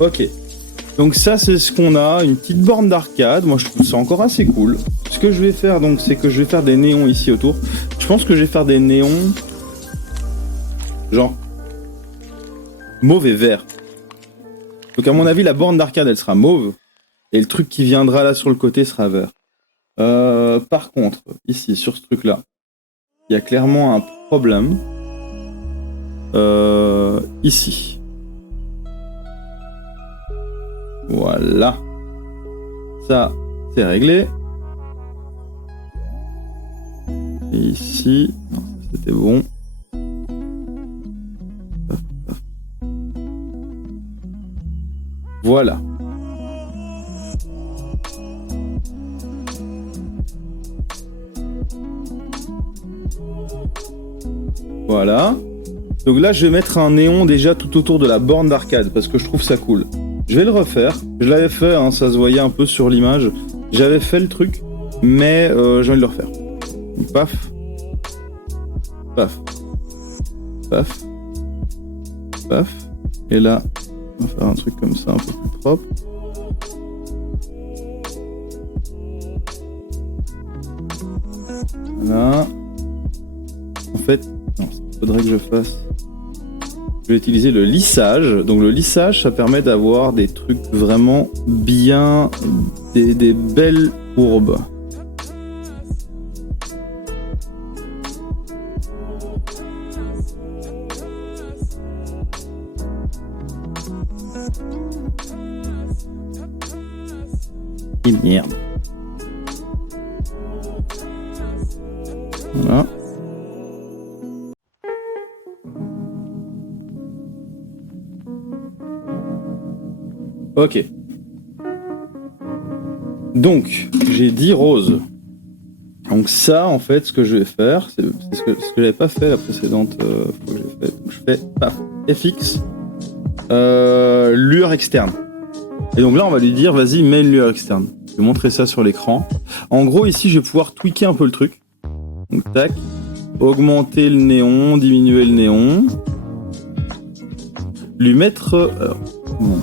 Ok. Donc ça, c'est ce qu'on a, une petite borne d'arcade. Moi, je trouve ça encore assez cool. Ce que je vais faire, donc, c'est que je vais faire des néons ici autour. Je pense que je vais faire des néons... genre... mauve et vert. Donc à mon avis, la borne d'arcade, elle sera mauve. Et le truc qui viendra là sur le côté sera vert. Par contre, ici, sur ce truc-là, il y a clairement un problème. Ici. Voilà. Ça, c'est réglé. Et ici... non, c'était bon. Voilà. Voilà. Donc là, je vais mettre un néon déjà tout autour de la borne d'arcade parce que je trouve ça cool. Je vais le refaire. Je l'avais fait, hein, ça se voyait un peu sur l'image. J'avais fait le truc, mais j'ai envie de le refaire. Donc, paf. Paf. Paf. Paf. Et là, on va faire un truc comme ça, un peu plus propre. Voilà. En fait, non, il faudrait que je fasse... je vais utiliser le lissage. Donc le lissage, ça permet d'avoir des trucs vraiment bien... des belles courbes. Merde. Voilà. Ok. Donc, j'ai dit rose. Donc ça, en fait, ce que je vais faire, c'est ce que j'avais pas fait la précédente fois que j'ai fait. Donc, je fais paf, FX, lueur externe. Et donc là, on va lui dire, vas-y, mets une lueur externe. Je vais montrer ça sur l'écran. En gros, ici, je vais pouvoir tweaker un peu le truc. Donc, tac. Augmenter le néon, diminuer le néon. Lui mettre... bon.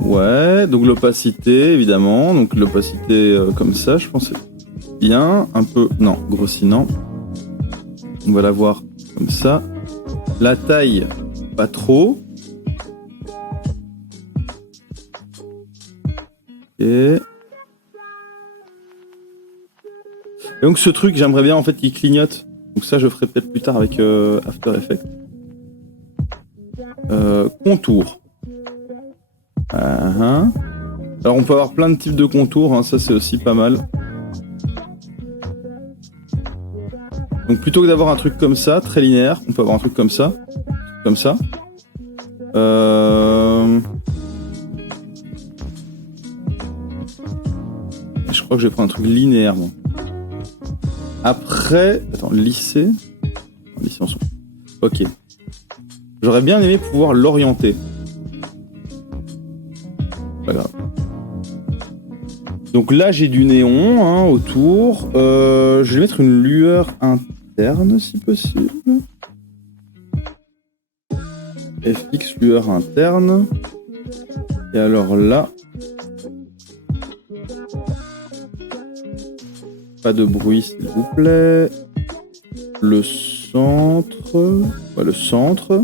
Ouais, donc l'opacité, évidemment. Donc l'opacité comme ça, je pense bien. Un peu... non, grossinant. On va la voir comme ça. La taille, pas trop. Ok. Et donc ce truc, j'aimerais bien en fait qu'il clignote. Donc ça, je ferai peut-être plus tard avec After Effects. Contour. Alors on peut avoir plein de types de contours, hein, ça c'est aussi pas mal. Donc plutôt que d'avoir un truc comme ça, très linéaire, on peut avoir un truc comme ça. Comme ça. Je crois que je vais prendre un truc linéaire. Bon. Après... attends, lisser. Lisser en son. Ok. J'aurais bien aimé pouvoir l'orienter. Pas grave. Donc là j'ai du néon hein, autour. Je vais mettre une lueur interne si possible. FX lueur interne. Et alors là... pas de bruit s'il vous plaît. Le centre... ouais, le centre.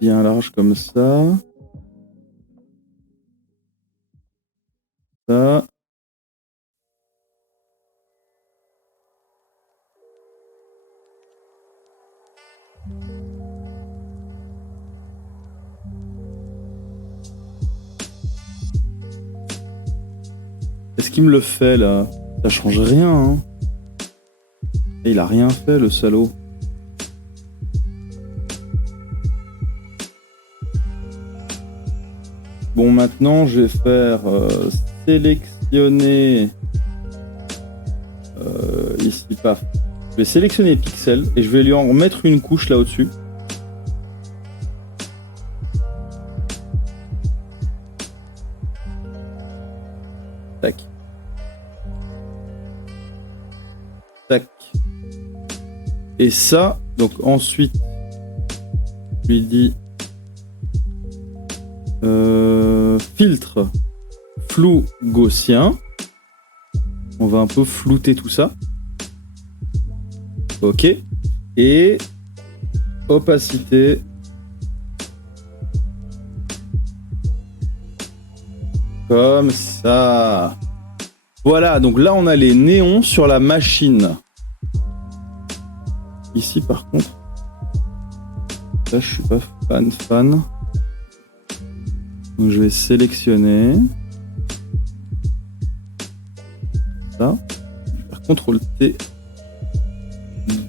Bien large comme ça. Ça. Qu'est-ce qu'il me le fait là? Ça change rien hein. Et il a rien fait le salaud. Bon maintenant je vais faire sélectionner ici paf. Je vais sélectionner les pixels et je vais lui en remettre une couche là au-dessus. Tac. Tac. Et ça, donc ensuite, je lui dis filtre flou gaussien. On va un peu flouter tout ça. Ok. Et opacité. Comme ça. Voilà, donc là on a les néons sur la machine. Ici par contre, là je suis pas fan. Donc je vais sélectionner. Ça. Je vais faire CTRL T.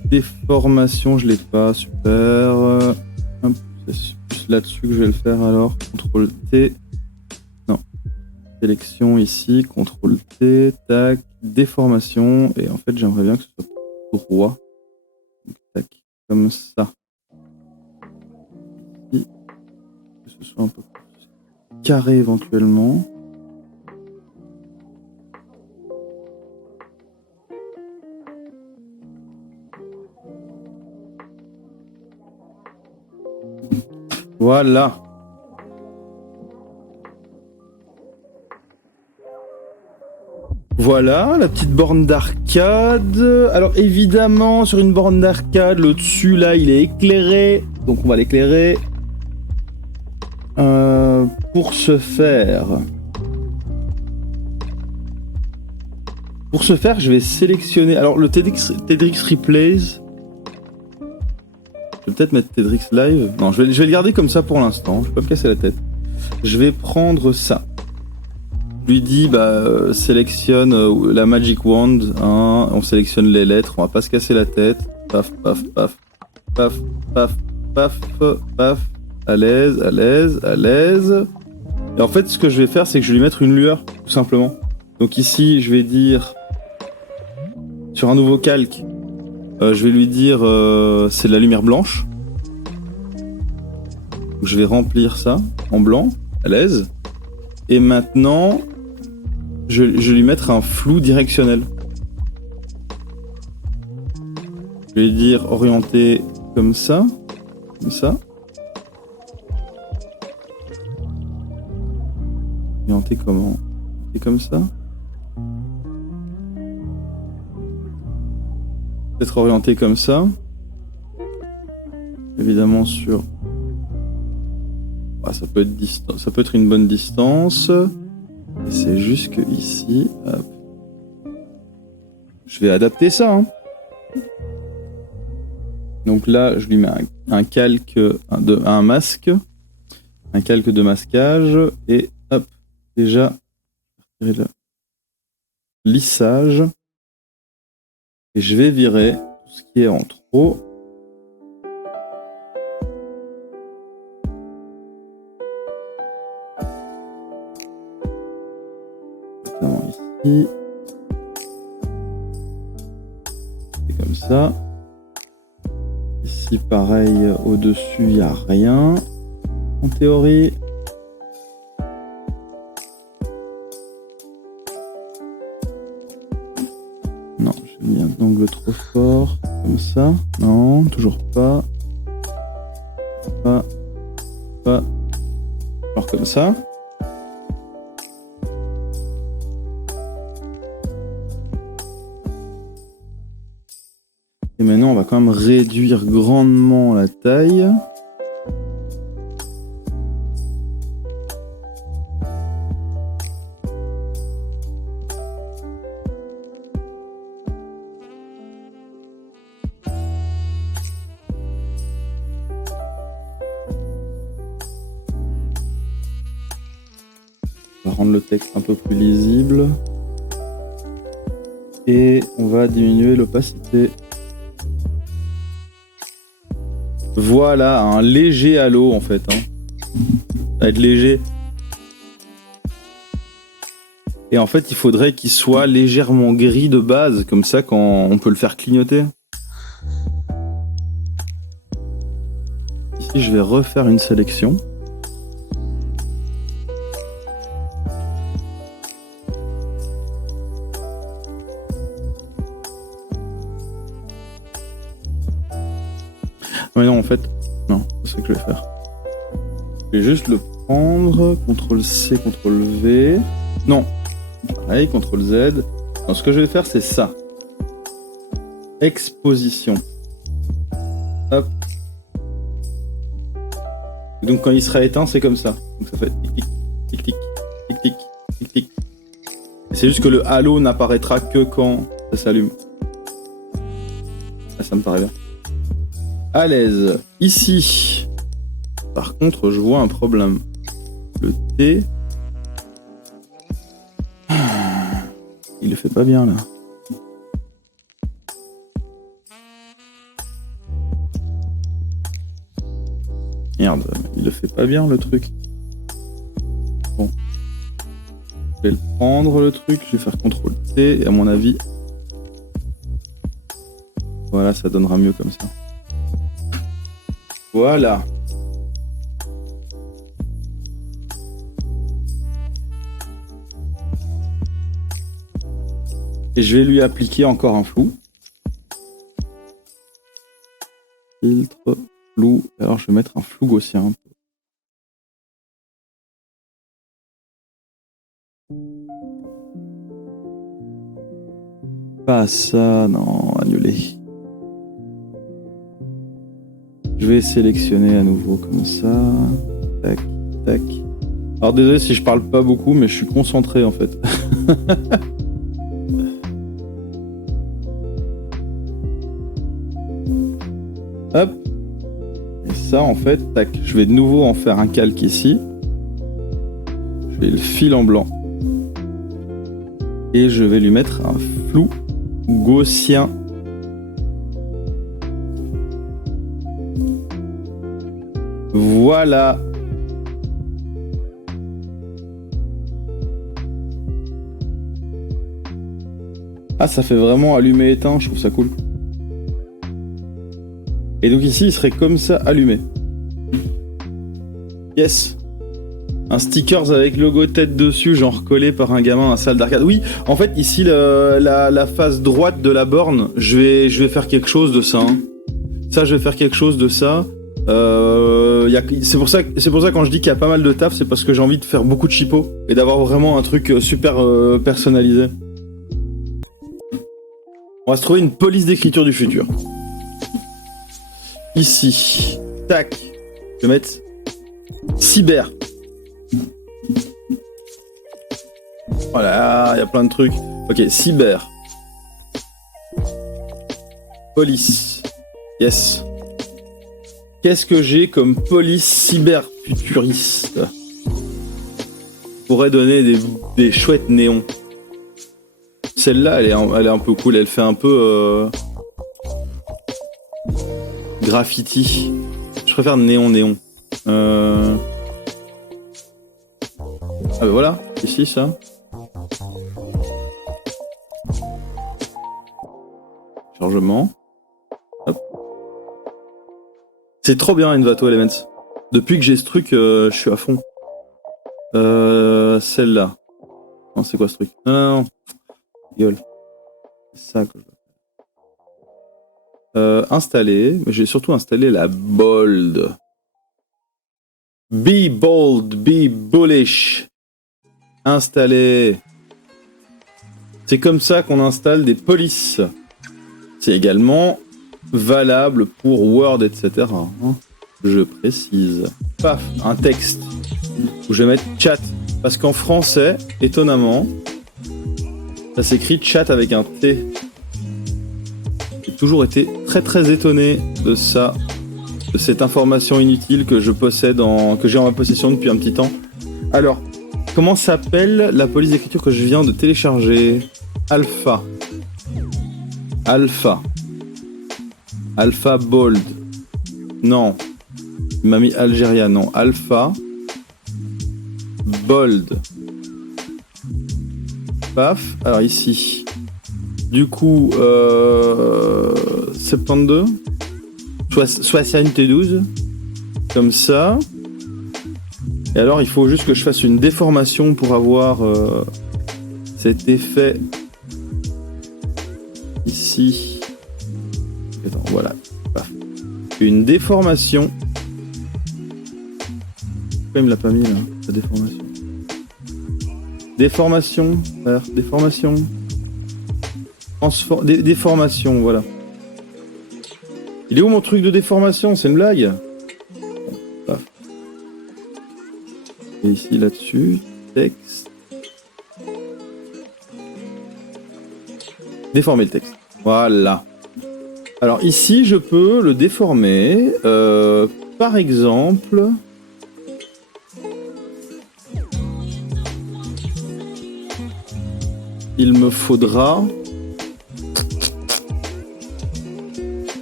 Déformation, je l'ai pas, super. Hop, c'est plus là-dessus que je vais le faire alors. CTRL T. Non. Sélection ici, CTRL T, tac, déformation. Et en fait, j'aimerais bien que ce soit droit. Donc, tac, comme ça. Ici, que ce soit un peu carré éventuellement. Voilà. Voilà, la petite borne d'arcade. Alors évidemment, sur une borne d'arcade, le dessus là, il est éclairé. Donc on va l'éclairer. Pour ce faire, je vais sélectionner. Alors le TEDx Replays. Je vais peut-être mettre TEDx Live. Non, je vais le garder comme ça pour l'instant. Je vais pas me casser la tête. Je vais prendre ça. Je lui dis, sélectionne la Magic Wand. Hein, on sélectionne les lettres. On va pas se casser la tête. Paf, paf, paf, paf, paf, paf, paf. À l'aise, à l'aise, à l'aise. Et en fait, ce que je vais faire, c'est que je vais lui mettre une lueur, tout simplement. Donc ici, je vais dire sur un nouveau calque. Je vais lui dire c'est de la lumière blanche. Donc, je vais remplir ça en blanc, à l'aise. Et maintenant, je vais lui mettre un flou directionnel. Je vais lui dire orienter comme ça. Comme ça. Orienter comment? Et comme ça. Peut-être orienté comme ça. Évidemment sur... Ah, ça peut être une bonne distance. Et c'est juste que ici... Hop. Je vais adapter ça. Hein. Donc là, je lui mets un calque, un masque. Un calque de masquage. Et hop, déjà, je vais retirer le lissage. Et je vais virer tout ce qui est en trop. Notamment ici. C'est comme ça. Ici, pareil, au-dessus, il n'y a rien. En théorie. Non, j'ai mis un angle trop fort, comme ça. Non, toujours pas. Pas. Alors comme ça. Et maintenant, on va quand même réduire grandement la taille. On va rendre le texte un peu plus lisible. Et on va diminuer l'opacité. Voilà, un léger halo en fait. Hein. Ça va être léger. Et en fait, il faudrait qu'il soit légèrement gris de base, comme ça quand on peut le faire clignoter. Ici, je vais refaire une sélection. Mais non, en fait, non, c'est ce que je vais faire. Je vais juste le prendre, CTRL-C, CTRL-V. Non, pareil, CTRL-Z. Donc, ce que je vais faire, c'est ça. Exposition. Hop. Et donc, quand il sera éteint, c'est comme ça. Donc, ça fait tic-tic, tic-tic, tic-tic, tic-tic. C'est juste que le halo n'apparaîtra que quand ça s'allume. Ah, ça me paraît bien. À l'aise. Ici, par contre, je vois un problème. Le T... Il le fait pas bien, là. Merde, il le fait pas bien, le truc. Bon. Je vais le prendre, le truc. Je vais faire CTRL-T, et à mon avis... Voilà, ça donnera mieux comme ça. Voilà. Et je vais lui appliquer encore un flou. Filtre, flou. Alors je vais mettre un flou gaussien. Pas ça, non, annuler. Je vais sélectionner à nouveau comme ça. Tac, tac. Alors désolé si je parle pas beaucoup, mais je suis concentré en fait. Hop. Et ça en fait, tac. Je vais de nouveau en faire un calque ici. Je vais le fil en blanc. Et je vais lui mettre un flou gaussien. Voilà. Ah, ça fait vraiment allumé éteint, je trouve ça cool. Et donc ici, il serait comme ça, allumé. Yes. Un stickers avec logo tête dessus, genre collé par un gamin à la salle d'arcade. Oui, en fait, ici, la face droite de la borne, je vais faire quelque chose de ça. Hein. Ça, je vais faire quelque chose de ça. C'est pour ça quand je dis qu'il y a pas mal de taf, c'est parce que j'ai envie de faire beaucoup de chipots et d'avoir vraiment un truc super personnalisé. On va se trouver une police d'écriture du futur. Ici, tac, je vais mettre cyber. Voilà, il y a plein de trucs. Ok, cyber. Police. Yes. Qu'est-ce que j'ai comme police cyber-futuriste ? Pourrait donner des chouettes néons. Celle-là, elle est un peu cool. Elle fait un peu graffiti. Je préfère néon. Ah bah voilà, ici ça. Chargement. Hop. C'est trop bien Envato Elements. Depuis que j'ai ce truc, je suis à fond. Celle-là. Non, c'est quoi ce truc ? Non. Gueule. C'est ça que je veux faire. Installer. J'ai surtout installé la bold. Be bold, be bullish. Installer. C'est comme ça qu'on installe des polices. C'est également valable pour Word, etc. Je précise. Paf, un texte. Où je vais mettre chat. Parce qu'en français, étonnamment, ça s'écrit chat avec un T. J'ai toujours été très très étonné de ça. De cette information inutile que je possède, que j'ai en ma possession depuis un petit temps. Alors, comment s'appelle la police d'écriture que je viens de télécharger ? Alpha. Alpha bold. Non. Il m'a mis Algéria, non. Alpha. Bold. Paf. Alors ici. Du coup, 72. 72. Comme ça. Et alors, il faut juste que je fasse une déformation pour avoir cet effet ici. Attends, voilà. Paf. une déformation. Pourquoi il me l'a pas mis là, la déformation? Déformation, frère, déformation. Déformation, voilà. Il est où mon truc de déformation? C'est une blague? Bon, et ici, là-dessus, texte. Déformer le texte. Voilà. Alors ici, je peux le déformer. Par exemple... Il me faudra...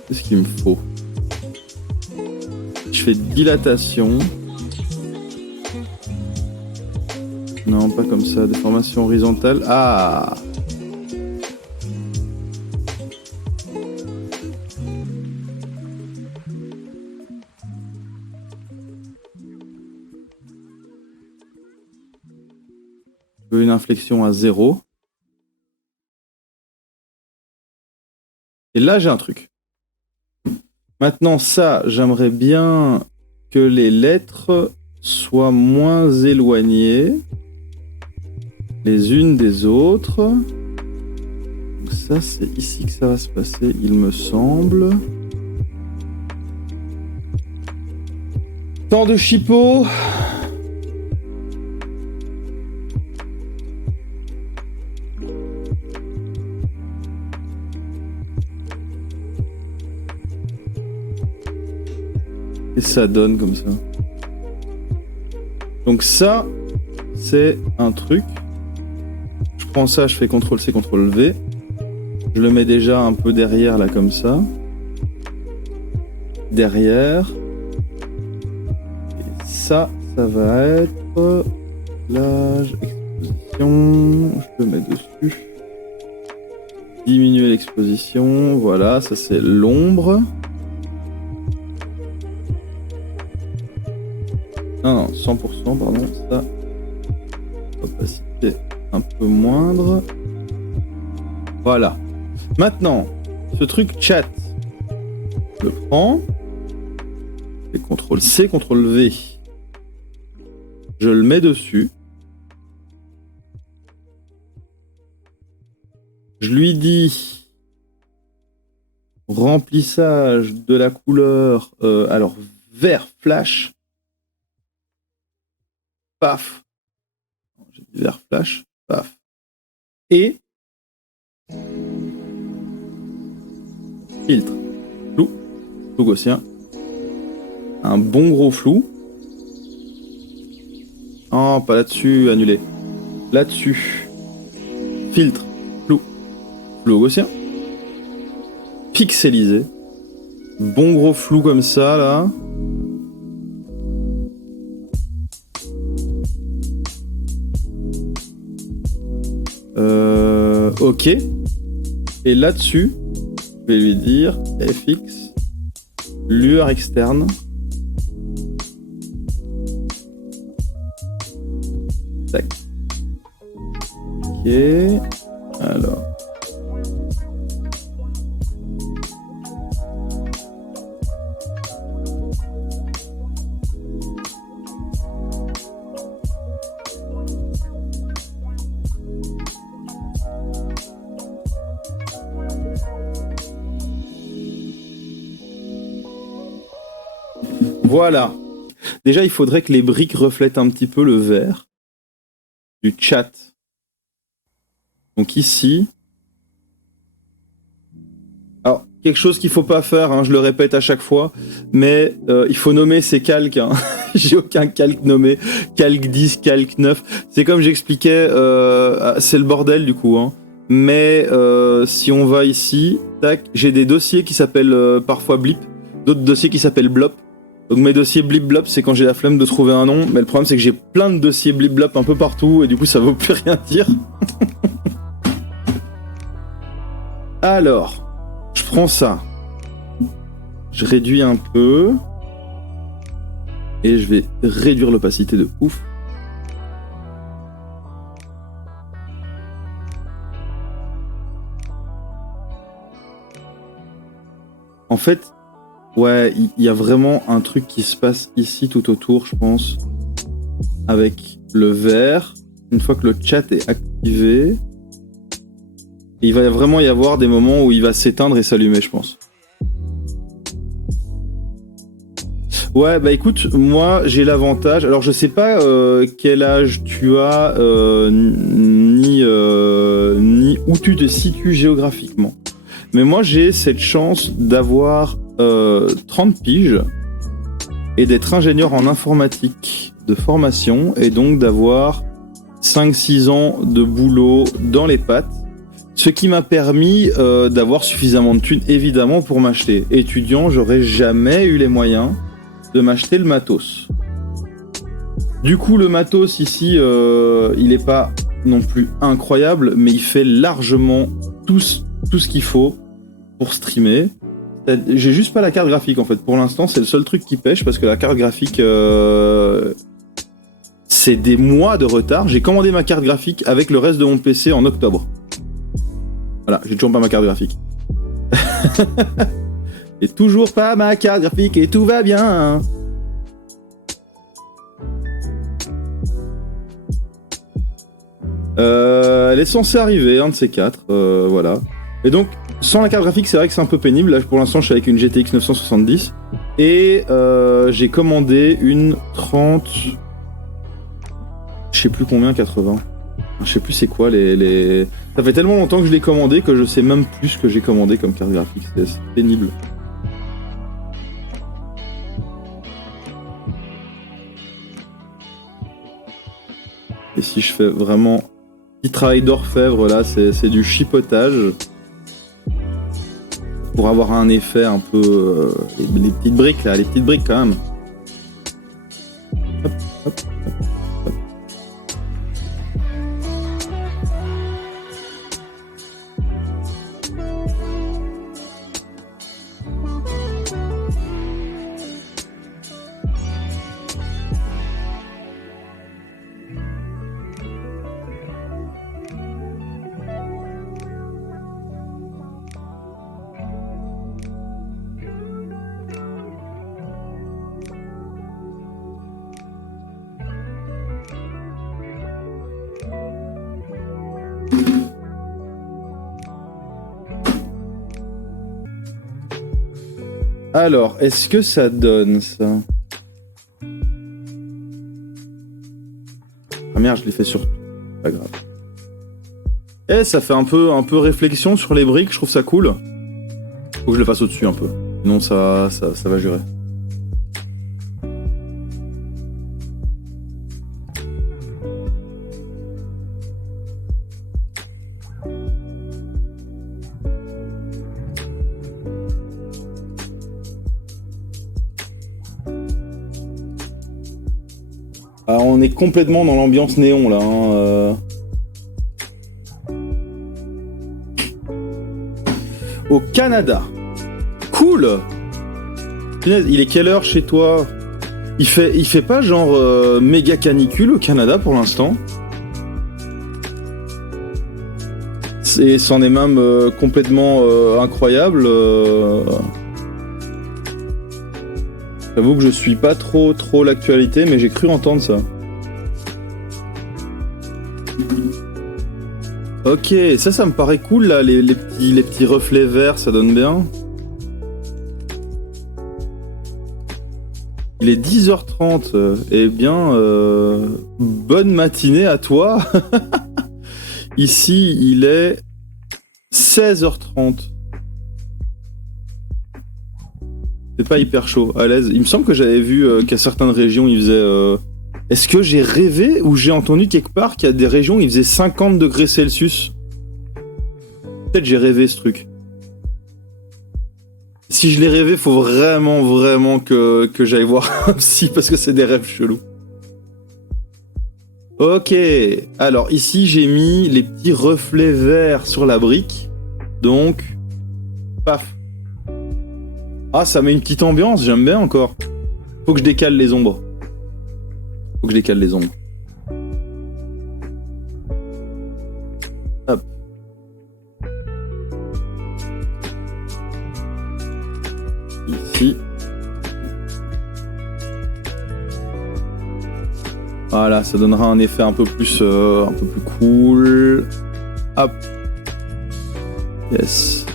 Qu'est-ce qu'il me faut? Je fais dilatation. Non, pas comme ça. Déformation horizontale. Ah! Je veux une inflexion à 0. Et là, j'ai un truc. Maintenant, ça, j'aimerais bien que les lettres soient moins éloignées les unes des autres. Donc ça, c'est ici que ça va se passer, il me semble. Temps de chipot. Et ça donne comme ça. Donc ça, c'est un truc. Je prends ça, je fais CTRL-C, CTRL-V. Je le mets déjà un peu derrière, là, comme ça. Derrière. Et ça va être... l'âge, exposition. Je le mets dessus. Diminuer l'exposition. Voilà, ça c'est l'ombre. Non, 100%, pardon, ça. Opacité un peu moindre. Voilà. Maintenant, ce truc chat, je le prends. Je fais CTRL-C, CTRL-V. Je le mets dessus. Je lui dis remplissage de la couleur, alors vert flash. Paf. J'ai dit vert flash. Paf. Et filtre. Flou. Flou gaussien. Un bon gros flou. Oh, pas là-dessus, annulé. Là-dessus. Filtre. Flou. Flou gaussien. Pixelisé. Bon gros flou comme ça, là. Ok. Et là-dessus, je vais lui dire FX, lueur externe. Tac. Ok. Alors. Voilà. Déjà, il faudrait que les briques reflètent un petit peu le vert du chat. Donc ici. Alors, quelque chose qu'il faut pas faire, hein, je le répète à chaque fois, mais il faut nommer ces calques. Hein. J'ai aucun calque nommé. Calque 10, calque 9. C'est comme j'expliquais, c'est le bordel du coup. Hein. Mais si on va ici, tac, j'ai des dossiers qui s'appellent parfois Blip, d'autres dossiers qui s'appellent Blop. Donc mes dossiers blip-blop, c'est quand j'ai la flemme de trouver un nom, mais le problème c'est que j'ai plein de dossiers blip-blop un peu partout, et du coup ça veut plus rien dire. Alors, je prends ça, je réduis un peu, et je vais réduire l'opacité de ouf. En fait, Ouais, il y a vraiment un truc qui se passe ici tout autour, je pense. Avec le vert, une fois que le chat est activé, il va vraiment y avoir des moments où il va s'éteindre et s'allumer, je pense. Ouais, bah écoute, moi j'ai l'avantage. Alors je sais pas quel âge tu as, ni où tu te situes géographiquement. Mais moi j'ai cette chance d'avoir 30 piges et d'être ingénieur en informatique de formation et donc d'avoir 5-6 ans de boulot dans les pattes. Ce qui m'a permis d'avoir suffisamment de thunes évidemment pour m'acheter. Étudiant, j'aurais jamais eu les moyens de m'acheter le matos. Du coup, le matos ici, il est pas non plus incroyable, mais il fait largement tout ce qu'il faut pour streamer. J'ai juste pas la carte graphique en fait. Pour l'instant, c'est le seul truc qui pêche parce que la carte graphique, c'est des mois de retard. J'ai commandé ma carte graphique avec le reste de mon PC en octobre. Voilà, j'ai toujours pas ma carte graphique. Et toujours pas ma carte graphique et tout va bien. Elle est censée arriver, un de ces quatre, voilà. Et donc, sans la carte graphique, c'est vrai que c'est un peu pénible. Là, pour l'instant, je suis avec une GTX 970. Et j'ai commandé une 30... Je sais plus combien, 80. Je sais plus c'est quoi les... Ça fait tellement longtemps que je l'ai commandé que je sais même plus ce que j'ai commandé comme carte graphique. C'est pénible. Et si je fais vraiment petit travail d'orfèvre là, c'est du chipotage pour avoir un effet un peu les petites briques là, les petites briques quand même. Hop, hop, hop, hop. Alors, est-ce que ça donne ça? Ah merde, je l'ai fait sur... Pas grave. Eh, ça fait un peu réflexion sur les briques, je trouve ça cool. Faut que je le fasse au-dessus un peu. Sinon ça va jurer. Ah, on est complètement dans l'ambiance néon là. Hein, Au Canada. Cool. Punaise, il est quelle heure chez toi? Il fait pas genre méga canicule au Canada pour l'instant. C'en est même complètement incroyable. J'avoue que je suis pas trop l'actualité, mais j'ai cru entendre ça. Ok, ça me paraît cool là, les petits reflets verts, ça donne bien. Il est 10h30, eh bien, bonne matinée à toi. Ici, il est 16h30. C'est pas hyper chaud, à l'aise. Il me semble que j'avais vu qu'à certaines régions, il faisait... Est-ce que j'ai rêvé ou j'ai entendu quelque part qu'il y a des régions où il faisait 50 degrés Celsius? Peut-être j'ai rêvé ce truc. Si je l'ai rêvé, faut vraiment que j'aille voir un psy parce que c'est des rêves chelous. Ok, alors ici j'ai mis les petits reflets verts sur la brique. Donc, paf. Ah, ça met une petite ambiance, j'aime bien encore. Faut que je décale les ombres. Hop. ici. Voilà, ça donnera un effet un peu plus cool. Hop. Yes.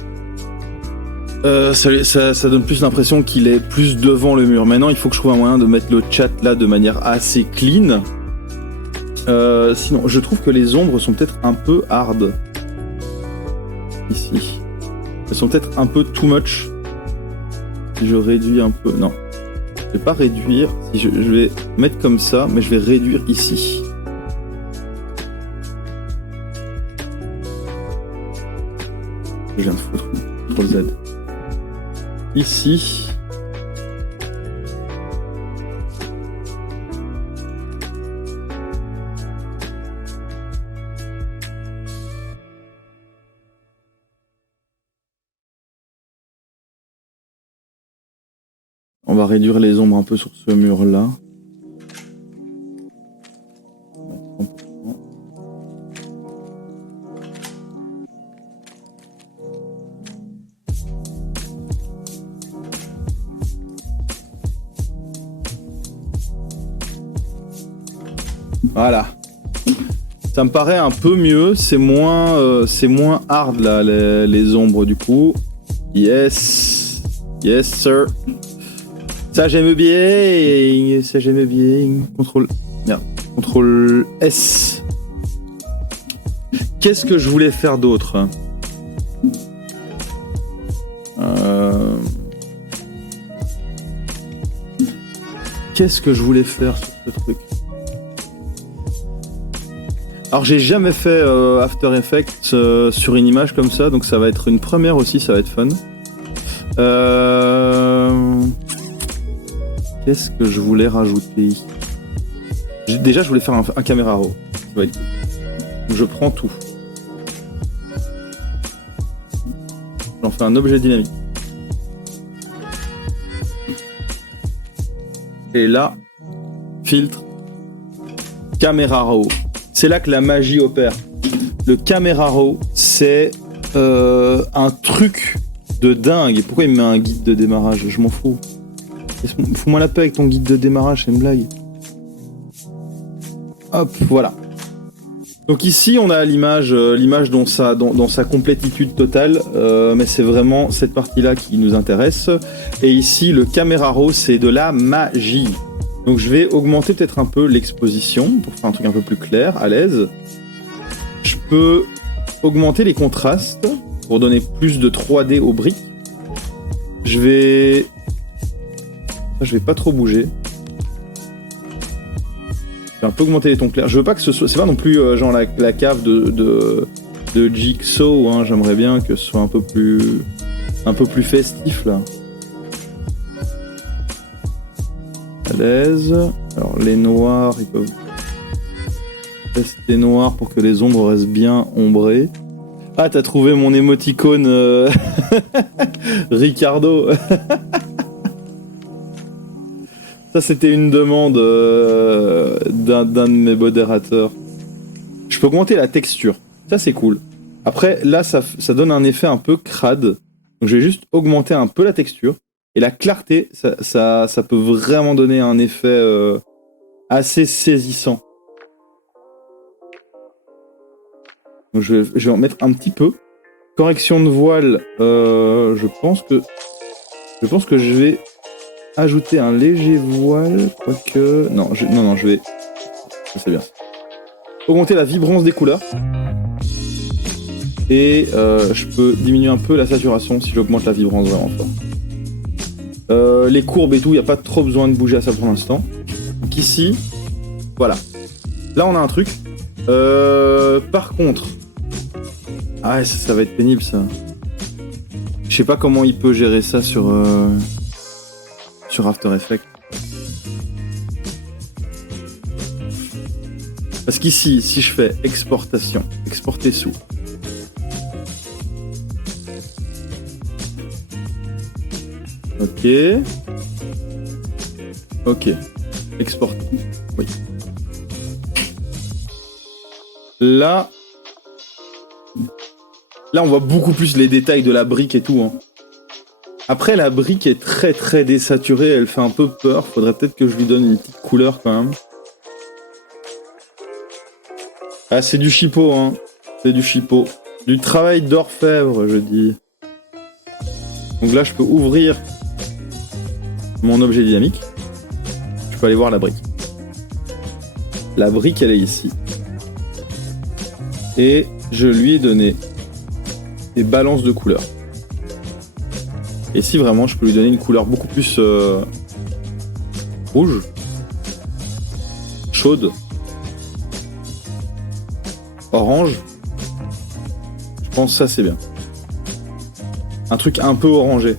Ça donne plus l'impression qu'il est plus devant le mur. Maintenant, il faut que je trouve un moyen de mettre le chat là de manière assez clean. Sinon, je trouve que les ombres sont peut-être un peu hard. Ici. Elles sont peut-être un peu too much. Si je réduis un peu... Non. Je vais pas réduire. Si je vais mettre comme ça, mais je vais réduire ici. Je viens de foutre. CTRL Z. Ici. On va réduire les ombres un peu sur ce mur-là. Voilà. Ça me paraît un peu mieux. C'est moins hard là, les ombres du coup. Yes. Yes, sir. Ça j'aime bien. Ça j'aime bien. Contrôle S. Qu'est-ce que je voulais faire d'autre? Qu'est-ce que je voulais faire sur ce truc? Alors j'ai jamais fait After Effects sur une image comme ça, donc ça va être une première aussi, ça va être fun. Qu'est-ce que je voulais rajouter? Déjà je voulais faire un caméra raw. Ça va être cool. Donc je prends tout. J'en fais un objet dynamique. Et là, filtre, caméra raw. C'est là que la magie opère. Le caméra raw, c'est un truc de dingue. Pourquoi il me met un guide de démarrage? Je m'en fous. Fous-moi la paix avec ton guide de démarrage, c'est une blague. Hop, voilà. Donc ici, on a l'image dans sa complétitude totale, mais c'est vraiment cette partie-là qui nous intéresse. Et ici, le caméra raw, c'est de la magie. Donc je vais augmenter peut-être un peu l'exposition pour faire un truc un peu plus clair, à l'aise. Je peux augmenter les contrastes pour donner plus de 3D aux briques. Je vais pas trop bouger. Je vais un peu augmenter les tons clairs. Je veux pas que ce soit... C'est pas non plus genre la cave de Jigsaw, hein. J'aimerais bien que ce soit un peu plus festif là. À l'aise. Alors les noirs, ils peuvent rester noirs pour que les ombres restent bien ombrées. Ah, t'as trouvé mon émoticône Ricardo. Ça, c'était une demande d'un de mes modérateurs. Je peux augmenter la texture. Ça, c'est cool. Après, là, ça donne un effet un peu crade. Donc, je vais juste augmenter un peu la texture. Et la clarté, ça peut vraiment donner un effet assez saisissant. Donc, je vais en mettre un petit peu. Correction de voile, je pense que je vais ajouter un léger voile, quoique... Non, je vais... C'est bien. Augmenter la vibrance des couleurs. Et je peux diminuer un peu la saturation si j'augmente la vibrance vraiment fort. Les courbes et tout, il n'y a pas trop besoin de bouger à ça pour l'instant. Donc ici, voilà. Là, on a un truc. Par contre... Ah, ça va être pénible, ça. Je sais pas comment il peut gérer ça sur After Effects. Parce qu'ici, si je fais exportation, exporter sous. Ok. Ok. Exporter. Oui. Là, on voit beaucoup plus les détails de la brique et tout. Hein. Après, la brique est très désaturée, elle fait un peu peur. Faudrait peut-être que je lui donne une petite couleur quand même. Ah, c'est du chipot, hein. C'est du chipot. Du travail d'orfèvre, je dis. Donc là, je peux ouvrir mon objet dynamique. Je peux aller voir la brique. La brique, elle est ici. Et je lui ai donné des balances de couleurs. Et si vraiment, je peux lui donner une couleur beaucoup plus rouge, chaude, orange, je pense que ça c'est bien. Un truc un peu orangé.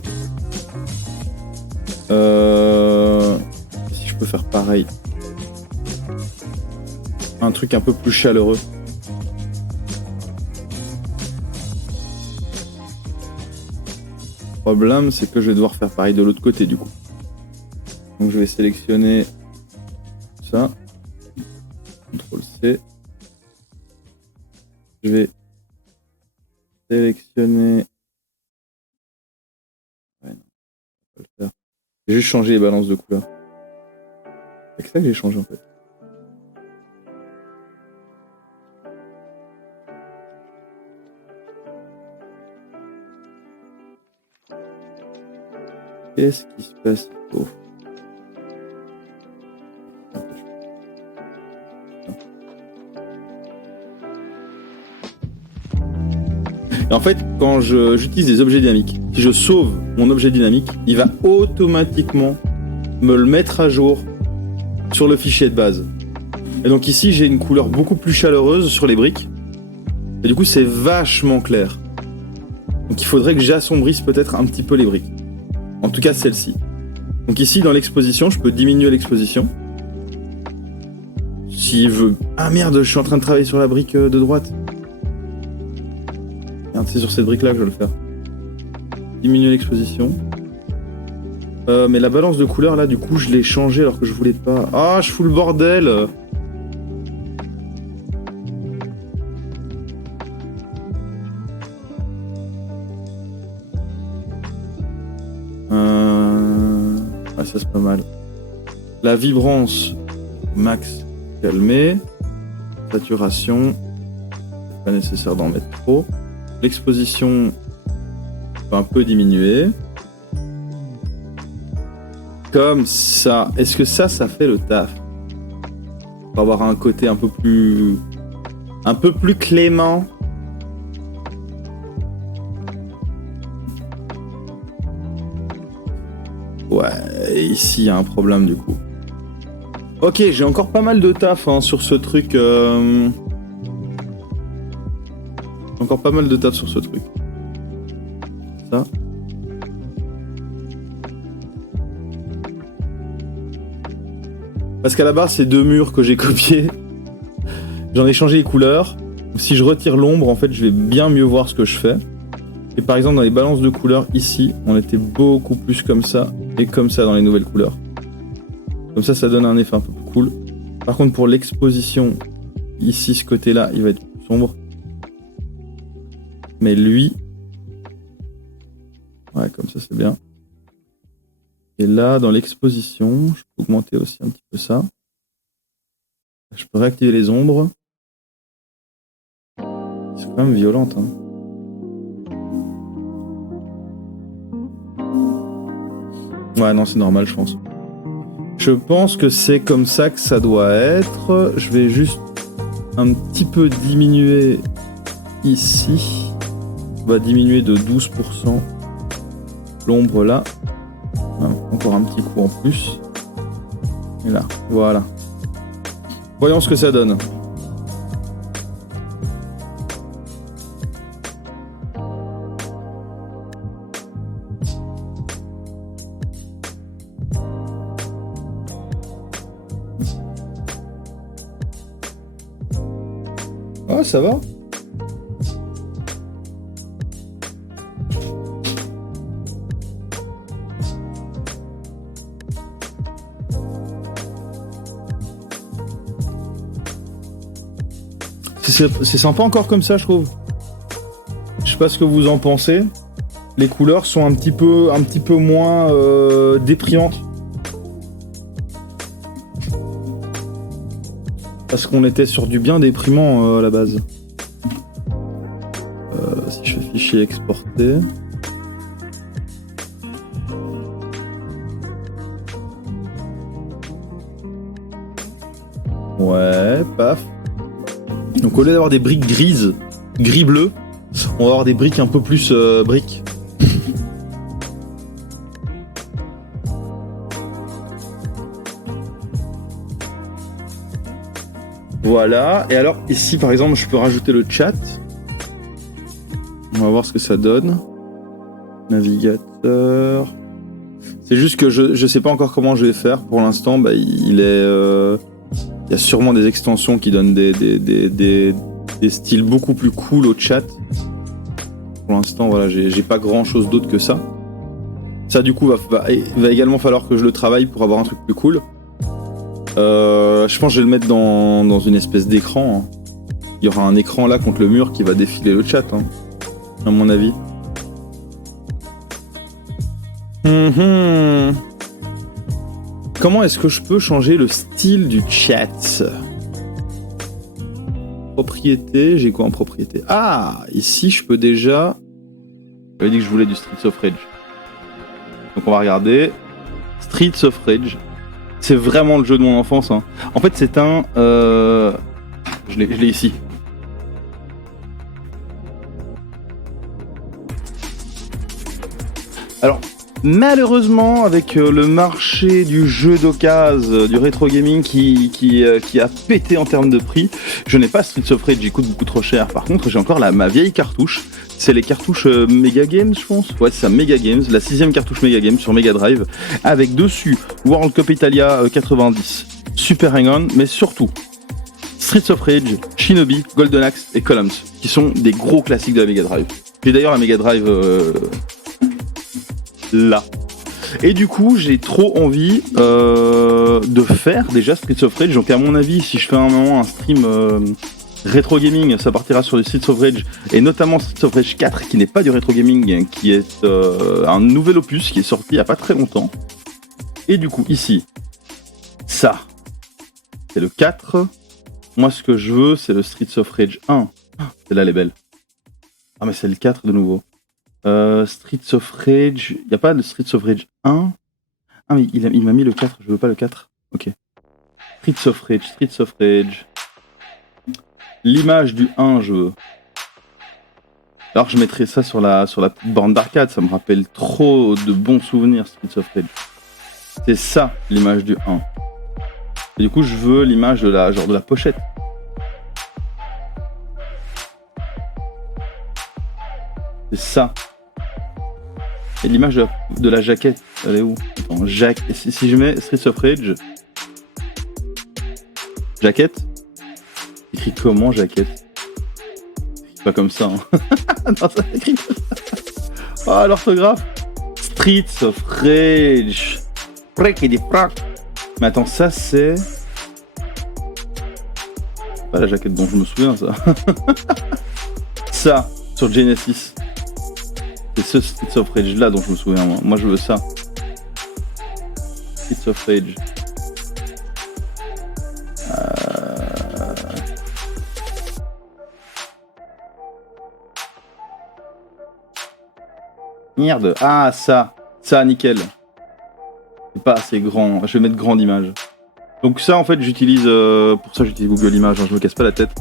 Si je peux faire pareil. Un truc un peu plus chaleureux. Le problème, c'est que je vais devoir faire pareil de l'autre côté du coup. Donc je vais sélectionner ça. CTRL C. Je vais sélectionner. Ouais, non, on va le faire. J'ai juste changé les balances de couleurs. C'est que ça que j'ai changé en fait. Qu'est-ce qui se passe? Oh. Et en fait, quand j'utilise des objets dynamiques, si je sauve mon objet dynamique, il va automatiquement me le mettre à jour sur le fichier de base. Et donc ici, j'ai une couleur beaucoup plus chaleureuse sur les briques. Et du coup, c'est vachement clair. Donc il faudrait que j'assombrisse peut-être un petit peu les briques. En tout cas, celle-ci. Donc ici, dans l'exposition, je peux diminuer l'exposition. S'il veut... Ah merde, je suis en train de travailler sur la brique de droite. Merde, c'est sur cette brique-là que je vais le faire. Diminuer l'exposition. Mais la balance de couleur, là, du coup, je l'ai changée alors que je voulais pas. Ah, je fous le bordel. Ah, ça c'est pas mal. La vibrance, max, calmé. Saturation, pas nécessaire d'en mettre trop. L'exposition, un peu diminuer. Comme ça. Est-ce que ça fait le taf? Pour avoir un côté un peu plus clément. Ouais, ici il y a un problème du coup. Ok, j'ai encore pas mal de taf sur ce truc. Encore pas mal de taf sur ce truc. Ça. Parce qu'à la base, c'est deux murs que j'ai copiés. J'en ai changé les couleurs. Si je retire l'ombre, en fait, je vais bien mieux voir ce que je fais. Et par exemple, dans les balances de couleurs, ici, on était beaucoup plus comme ça et comme ça dans les nouvelles couleurs. Comme ça donne un effet un peu plus cool. Par contre, pour l'exposition, ici, ce côté-là, il va être plus sombre. Mais lui... Ouais, comme ça, c'est bien. Et là, dans l'exposition, je peux augmenter aussi un petit peu ça. Je peux réactiver les ombres. C'est quand même violente, hein. Ouais, non, c'est normal, je pense. Je pense que c'est comme ça que ça doit être. Je vais juste un petit peu diminuer ici. On va diminuer de 12% l'ombre là. Encore un petit coup en plus. Et là, voilà. Voyons ce que ça donne. Ah, ça va. C'est sympa encore comme ça, je trouve. Je sais pas ce que vous en pensez. les couleurs sont un petit peu moins déprimantes. Parce qu'on était sur du bien déprimant à la base. Si je fais fichier exporter. Ouais, paf. Donc au lieu d'avoir des briques grises, gris-bleu, on va avoir des briques un peu plus briques. Voilà, et alors ici par exemple je peux rajouter le chat. On va voir ce que ça donne. Navigateur. C'est juste que je sais pas encore comment je vais faire. Pour l'instant, bah, il y a sûrement des extensions qui donnent des styles beaucoup plus cool au chat. Pour l'instant, voilà, j'ai pas grand chose d'autre que ça. Ça du coup va également falloir que je le travaille pour avoir un truc plus cool. Je pense que je vais le mettre dans une espèce d'écran. Hein. Il y aura un écran là contre le mur qui va défiler le chat, hein, à mon avis. Comment est-ce que je peux changer le style du chat? Propriété, j'ai quoi en propriété? Ah, ici je peux déjà... J'avais dit que je voulais du Streets of Rage. Donc on va regarder. Streets of Rage. C'est vraiment le jeu de mon enfance. Hein. En fait, c'est un... Je l'ai ici. Alors, malheureusement, avec le marché du jeu d'occasion, du rétro gaming qui a pété en termes de prix, je n'ai pas Streets of Rage, il coûte beaucoup trop cher. Par contre, j'ai encore ma vieille cartouche. C'est les cartouches Mega Games, je pense. Ouais, c'est ça, Mega Games, la 6ème cartouche Mega Games sur Mega Drive, avec dessus World Cup Italia 90, Super Hang-On, mais surtout Streets of Rage, Shinobi, Golden Axe et Columns, qui sont des gros classiques de la Mega Drive. J'ai d'ailleurs la Mega Drive là. Et du coup, j'ai trop envie de faire déjà Streets of Rage. Donc à mon avis, si je fais un moment un stream rétro gaming, ça partira sur les Streets of Rage, et notamment Streets of Rage 4, qui n'est pas du rétro gaming, qui est un nouvel opus qui est sorti il n'y a pas très longtemps. Et du coup, ici, ça, c'est le 4. Moi, ce que je veux, c'est le Streets of Rage 1. Celle-là, elle est belle. Ah, mais c'est le 4 de nouveau. Streets of Rage... Il n'y a pas de Streets of Rage 1? Ah, mais il m'a mis le 4, je veux pas le 4. Ok. Streets of Rage, Streets of Rage... L'image du 1, je veux. Alors je mettrai ça sur la petite borne d'arcade, ça me rappelle trop de bons souvenirs, Streets of Rage. C'est ça, l'image du 1. Et du coup, je veux l'image de la pochette. C'est ça. Et l'image de la jaquette, elle est où? Attends, si je mets Streets of Rage... Jaquette? Écrit comment, jaquette? Pas comme ça, hein. Non, ça écrit comme ça. Ah, l'orthographe. Streets of Rage. Mais attends, ça c'est... Pas la jaquette dont je me souviens, ça. Ça, sur Genesis. C'est ce Streets of Rage là dont je me souviens, moi. Moi, je veux ça. Streets of Rage. Merde, ah ça, nickel. C'est pas assez grand, je vais mettre grande image. Donc ça en fait j'utilise, pour ça j'utilise Google Images, hein, je me casse pas la tête.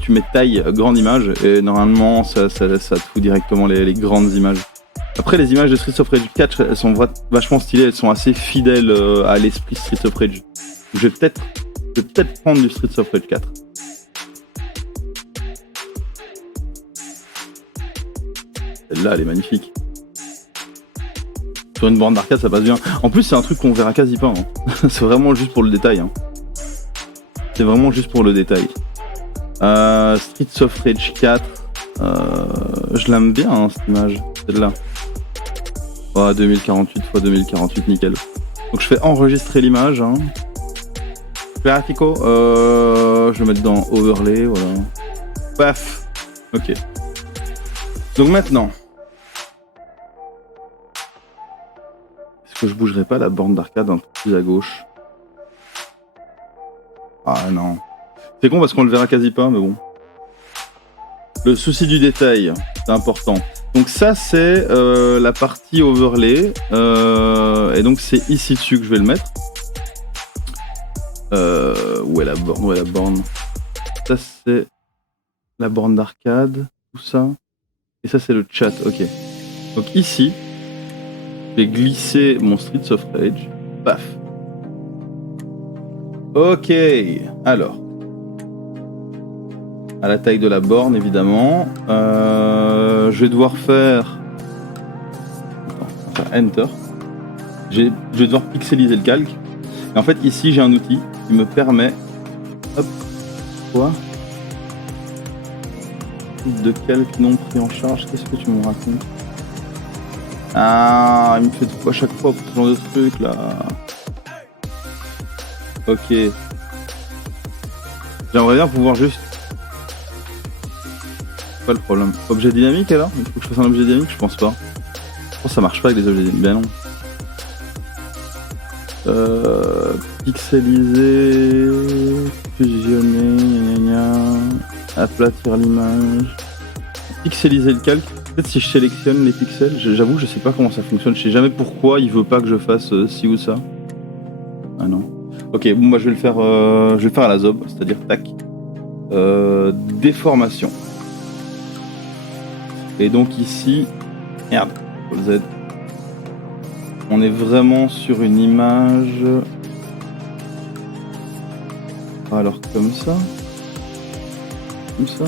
Tu mets taille, grande image, et normalement ça te fout directement les grandes images. Après les images de Streets of Rage 4, elles sont vachement stylées, elles sont assez fidèles à l'esprit Streets of Rage. Je vais peut-être prendre du Streets of Rage 4. Celle-là, elle est magnifique. Sur une borne d'arcade, ça passe bien. En plus, c'est un truc qu'on verra quasi pas. Hein. C'est vraiment juste pour le détail. Hein. C'est vraiment juste pour le détail. Streets of Rage 4. Je l'aime bien, hein, cette image. Celle-là. Oh, 2048 x 2048, nickel. Donc je fais enregistrer l'image. Hein. Graphico. Je vais mettre dans Overlay, voilà. Paf. Ok. Donc maintenant, que je bougerai pas la borne d'arcade un peu plus à gauche? Ah non. C'est con parce qu'on le verra quasi pas, mais bon. Le souci du détail, c'est important. Donc ça, c'est la partie overlay. Et donc c'est ici dessus que je vais le mettre. Où est la borne? Où est la borne? Ça, c'est la borne d'arcade, tout ça. Et ça, c'est le chat, ok. Donc ici, je vais glisser mon Streets of Rage. Paf. Ok, alors. À la taille de la borne, évidemment. Je vais devoir faire... Attends, on va faire Enter. Je vais devoir pixeliser le calque. Et en fait, ici, j'ai un outil qui me permet... Hop. Quoi? De calque non pris en charge. Qu'est-ce que tu me racontes? Ah, il me fait de quoi à chaque fois pour ce genre de truc, là? Ok. J'aimerais bien pouvoir juste... C'est pas le problème. Objet dynamique, alors? Il faut que je fasse un objet dynamique? Je pense pas. Je pense que ça marche pas avec les objets dynamiques. Ben non. Pixeliser... Fusionner... Gna gna gna, aplatir l'image... Pixeliser le calque. Peut-être si je sélectionne les pixels, j'avoue je sais pas comment ça fonctionne, je sais jamais pourquoi il veut pas que je fasse ci ou ça. Ah non. Ok, bon moi je vais le faire à la zob, c'est-à-dire tac. Déformation. Et donc ici, merde, Z. On est vraiment sur une image. Alors comme ça. Comme ça.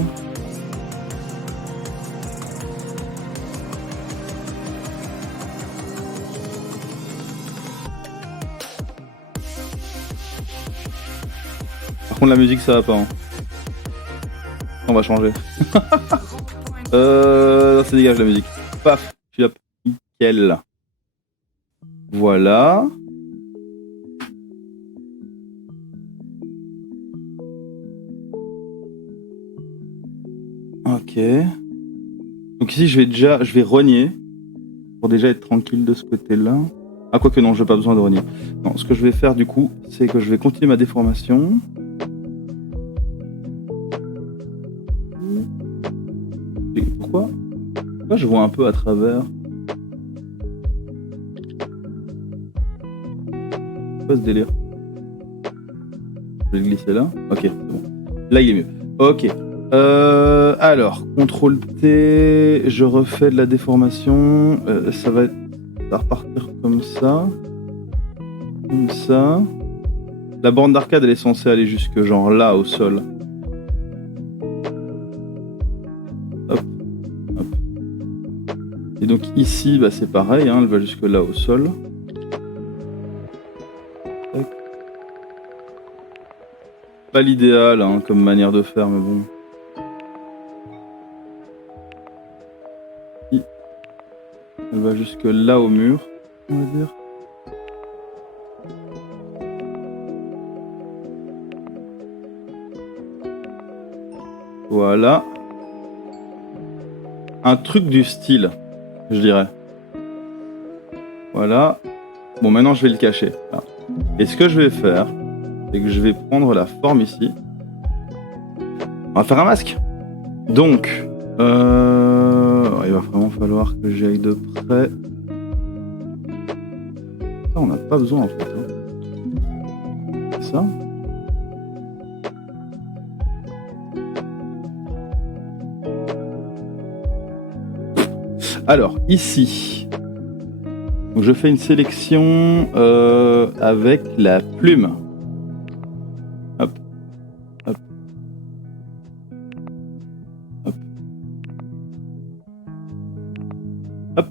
Par contre la musique ça va pas hein. On va changer. Ça dégage la musique. Paf, hop, nickel. Voilà. Ok. Donc ici je vais rogner pour déjà être tranquille de ce côté-là. Ah quoique non, j'ai pas besoin de rogner. Non, ce que je vais faire du coup, c'est que je vais continuer ma déformation. Et pourquoi je vois un peu à travers? C'est quoi ce délire? Je vais le glisser là. Ok, c'est bon. Là il est mieux. Ok. Alors, CTRL T, je refais de la déformation. Ça va repartir comme ça. Comme ça. La borne d'arcade, elle est censée aller jusque genre là, au sol. Hop. Hop. Et donc ici, bah, c'est pareil, hein, elle va jusque là, au sol. Tac. Pas l'idéal, hein, comme manière de faire, mais bon. Elle va jusque là au mur, on va dire. Voilà. Un truc du style, je dirais. Voilà. Bon, maintenant je vais le cacher. Là. Et ce que je vais faire, c'est que je vais prendre la forme ici. On va faire un masque. Donc, il va vraiment falloir que j'y aille de près. Ça, on n'a pas besoin en fait. Hein. Ça. Alors, ici, donc je fais une sélection avec la plume. Hop, hop, hop, hop.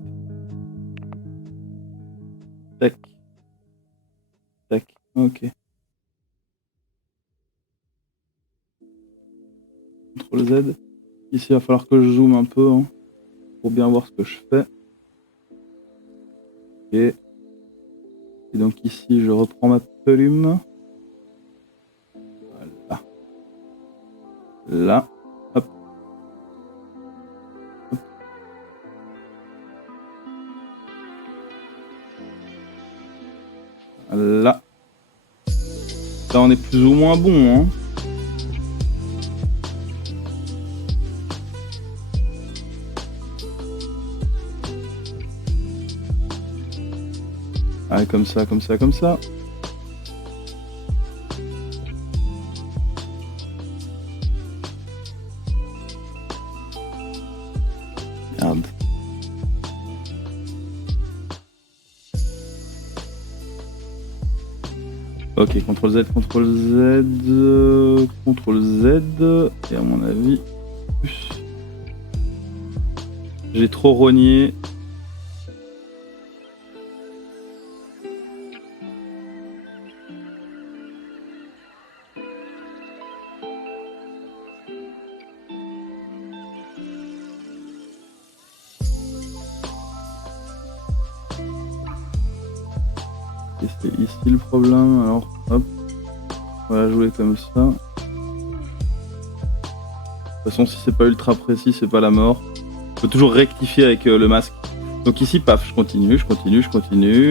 Tac, tac, ok. CTRL Z. Ici, il va falloir que je zoome un peu. Hein. Pour bien voir ce que je fais. Ok. Et donc ici, je reprends ma plume. Voilà. Là. Hop. Hop. Là. Là, on est plus ou moins bon, hein. Allez, comme ça, comme ça, comme ça. Merde. Ok, CTRL Z, CTRL Z, CTRL Z, et à mon avis, plus. J'ai trop rogné. Et c'est ici le problème, alors hop, on va jouer comme ça. De toute façon, si c'est pas ultra précis, c'est pas la mort. Il faut toujours rectifier avec le masque. Donc ici, paf, je continue,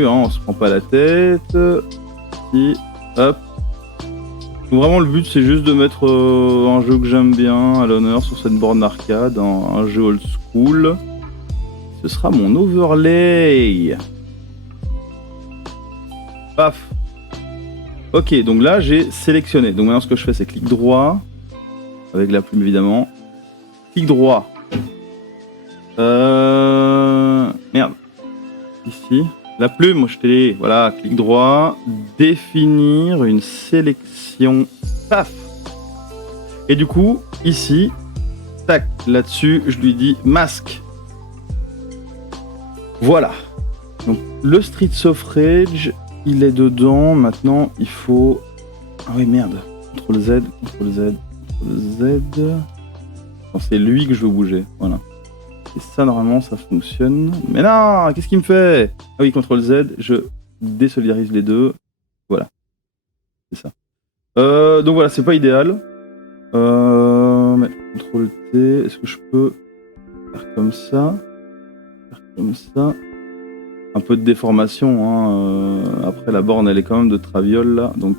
hein, on se prend pas la tête. Ici, hop. Donc vraiment, le but, c'est juste de mettre un jeu que j'aime bien à l'honneur sur cette borne arcade, un jeu old school. Ce sera mon overlay. Paf. Ok, donc là j'ai sélectionné. Donc maintenant ce que je fais c'est clic droit. Avec la plume évidemment. Clic droit. Merde. Ici. La plume, je t'ai. Voilà, clic droit. Définir une sélection. Paf. Et du coup, ici. Tac, là-dessus, je lui dis masque. Voilà. Donc le Streets of Rage. Il est dedans, maintenant il faut... Ah oui merde, CTRL Z, CTRL Z, CTRL Z... Non, c'est lui que je veux bouger, voilà. Et ça normalement ça fonctionne... Mais non, qu'est-ce qu'il me fait? Ah oui, CTRL Z, je désolidarise les deux, voilà. C'est ça. Donc voilà, c'est pas idéal. Mais CTRL T, est-ce que je peux faire comme ça? Faire comme ça? Un peu de déformation, hein. Après la borne elle est quand même de traviole là, donc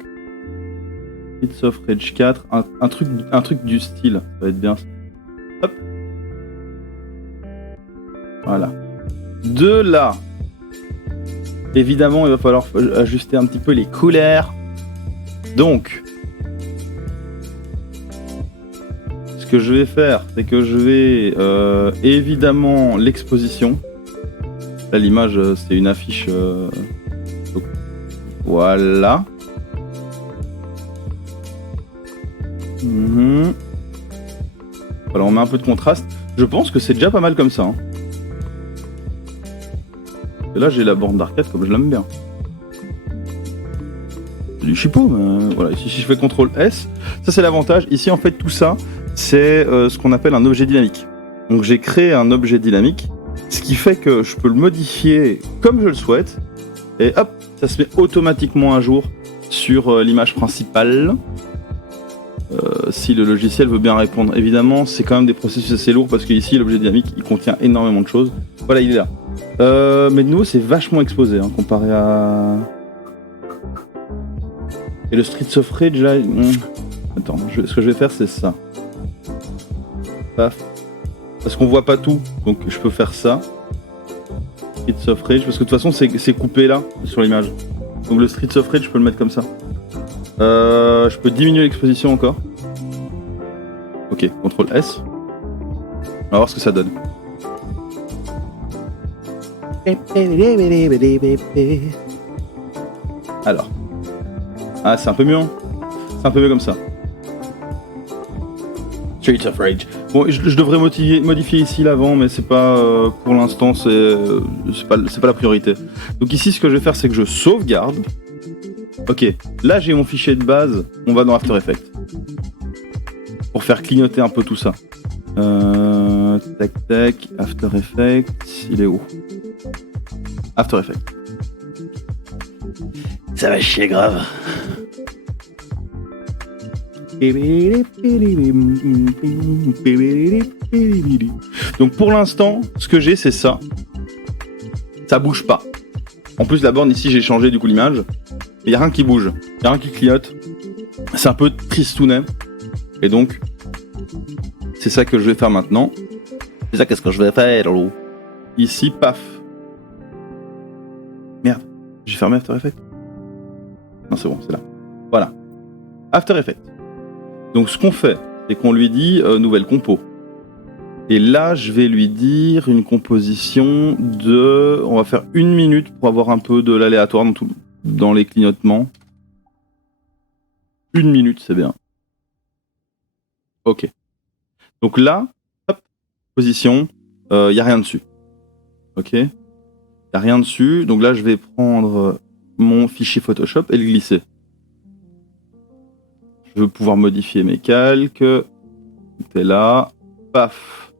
Streets of Rage 4, un truc du style, ça va être bien. Hop. Voilà. De là, évidemment il va falloir ajuster un petit peu les couleurs. Donc, ce que je vais faire, c'est que je vais évidemment l'exposition. Là, l'image, c'est une affiche. Donc, voilà. Voilà, on met un peu de contraste. Je pense que c'est déjà pas mal comme ça. Hein. Et là, j'ai la borne d'arcade comme je l'aime bien. C'est du chipot, mais voilà. Ici, si je fais CTRL S, ça c'est l'avantage. Ici, en fait, tout ça, c'est ce qu'on appelle un objet dynamique. Donc, j'ai créé un objet dynamique. Ce qui fait que je peux le modifier comme je le souhaite. Et hop, ça se met automatiquement à jour sur l'image principale. Si le logiciel veut bien répondre. Évidemment, c'est quand même des processus assez lourds parce que ici, l'objet dynamique, il contient énormément de choses. Voilà, il est là. Mais de nouveau, c'est vachement exposé hein, comparé à... Et le Streets of Rage, là... Attends, ce que je vais faire, c'est ça. Paf. Parce qu'on voit pas tout, donc je peux faire ça. Streets of Rage, parce que de toute façon c'est coupé là, sur l'image. Donc le Streets of Rage, je peux le mettre comme ça. Je peux diminuer l'exposition encore. Ok, CTRL S. On va voir ce que ça donne. Alors. Ah, c'est un peu mieux, hein. C'est un peu mieux comme ça. Streets of Rage. Bon, je devrais modifier ici l'avant, mais c'est pas pour l'instant, c'est pas la priorité. Donc ici, ce que je vais faire, c'est que je sauvegarde. Ok, là j'ai mon fichier de base. On va dans After Effects pour faire clignoter un peu tout ça. Tac tac, After Effects, il est où? After Effects. Ça va chier grave. Donc pour l'instant, ce que j'ai, c'est ça. Ça bouge pas. En plus, la borne ici, j'ai changé du coup l'image. il n'y a rien qui bouge, il n'y a rien qui clignote. C'est un peu tristounet. Et donc, c'est ça que je vais faire maintenant. C'est ça qu'est-ce que je vais faire, là. Ici, paf. Merde, j'ai fermé After Effects. Non, c'est bon, c'est là. Voilà. After Effects. Donc ce qu'on fait, c'est qu'on lui dit nouvelle compo. Et là, je vais lui dire une composition de... On va faire 1 minute pour avoir un peu de l'aléatoire dans les clignotements. 1 minute, c'est bien. Ok. Donc là, hop, position, il n'y a rien dessus. Ok. Il n'y a rien dessus. Donc là, je vais prendre mon fichier Photoshop et le glisser. Je veux pouvoir modifier mes calques. Tout est là. Paf.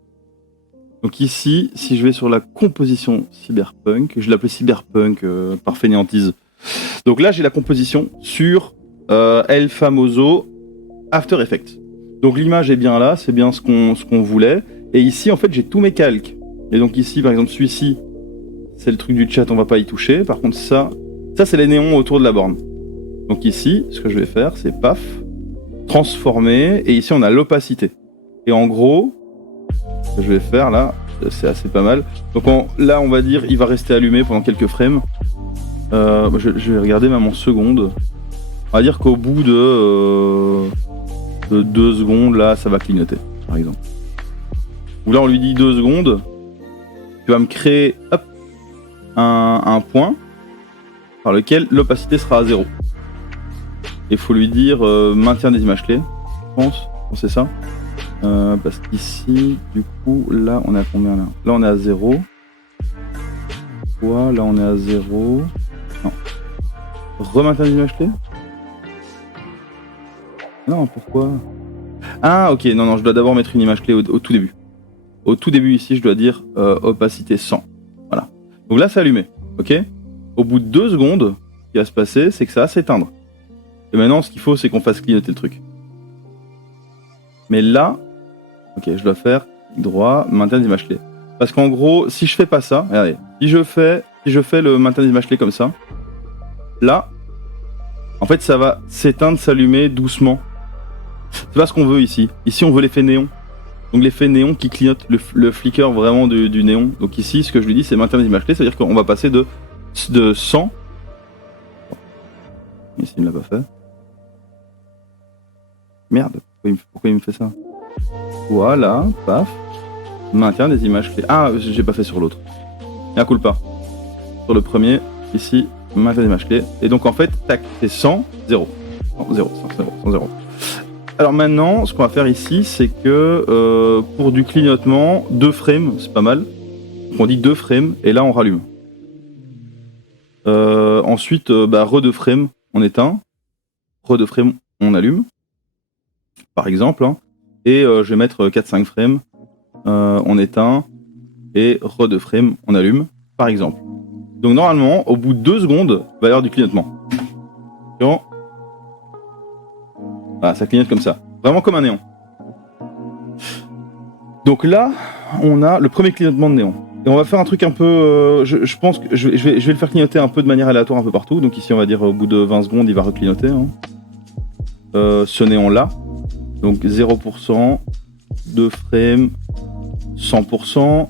Donc ici, si je vais sur la composition Cyberpunk, je l'appelais Cyberpunk par fainéantise. Donc là, j'ai la composition sur El Famoso After Effects. Donc l'image est bien là, c'est bien ce qu'on voulait. Et ici, en fait, j'ai tous mes calques. Et donc ici, par exemple, celui-ci, c'est le truc du chat, on va pas y toucher. Par contre, ça c'est les néons autour de la borne. Donc ici, ce que je vais faire, c'est paf, transformer. Et ici, on a l'opacité. Et en gros, ce que je vais faire là, c'est assez pas mal. Donc là, on va dire, il va rester allumé pendant quelques frames. Je vais regarder même en secondes. On va dire qu'au bout de 2 secondes, là, ça va clignoter, par exemple. Ou là, on lui dit 2 secondes. Tu vas me créer hop, un point par lequel l'opacité sera à 0. Il faut lui dire maintien des images clés, je pense. C'est ça. Parce qu'ici, du coup, là, on est à combien là? Là, on est à 0. Quoi? Là, on est à 0. Non. Remaintien des images clés? Non, pourquoi? Ah, ok, non, je dois d'abord mettre une image clé au tout début. Au tout début, ici, je dois dire opacité 100. Voilà. Donc là, c'est allumé, ok? Au bout de 2 secondes, ce qui va se passer, c'est que ça va s'éteindre. Et maintenant, ce qu'il faut, c'est qu'on fasse clignoter le truc. Mais là, ok, je dois faire droit, maintien des images clés. Parce qu'en gros, si je fais pas ça, regardez, si je fais le maintien des images clés comme ça, là, en fait, ça va s'éteindre, s'allumer doucement. C'est pas ce qu'on veut ici. Ici, on veut l'effet néon. Donc l'effet néon qui clignote le flicker vraiment du néon. Donc ici, ce que je lui dis, c'est maintien des images clés, c'est-à-dire qu'on va passer de 100. Ici, il me l'a pas fait. Merde, pourquoi il me fait ça? Voilà, paf. Maintien des images clés. Ah, j'ai pas fait sur l'autre. Et un coup pas. Sur le premier, ici, maintien des images clés. Et donc en fait, tac, c'est 100, 0. 0, 100, 0. Alors maintenant, ce qu'on va faire ici, c'est que pour du clignotement, 2 frames, c'est pas mal. Donc on dit 2 frames, et là on rallume. Ensuite, re 2 frames, on éteint. Re 2 frames, on allume. Par exemple. Hein. Et je vais mettre 4-5 frames, on éteint. Et re 2 frames, on allume. Par exemple. Donc normalement, au bout de 2 secondes, il va y avoir du clignotement. Voilà, ça clignote comme ça. Vraiment comme un néon. Donc là, on a le premier clignotement de néon. Et on va faire un truc un peu... je pense que je vais le faire clignoter un peu de manière aléatoire un peu partout. Donc ici, on va dire au bout de 20 secondes, il va reclignoter. Hein. Ce néon-là. Donc 0%, 2 frames, 100%.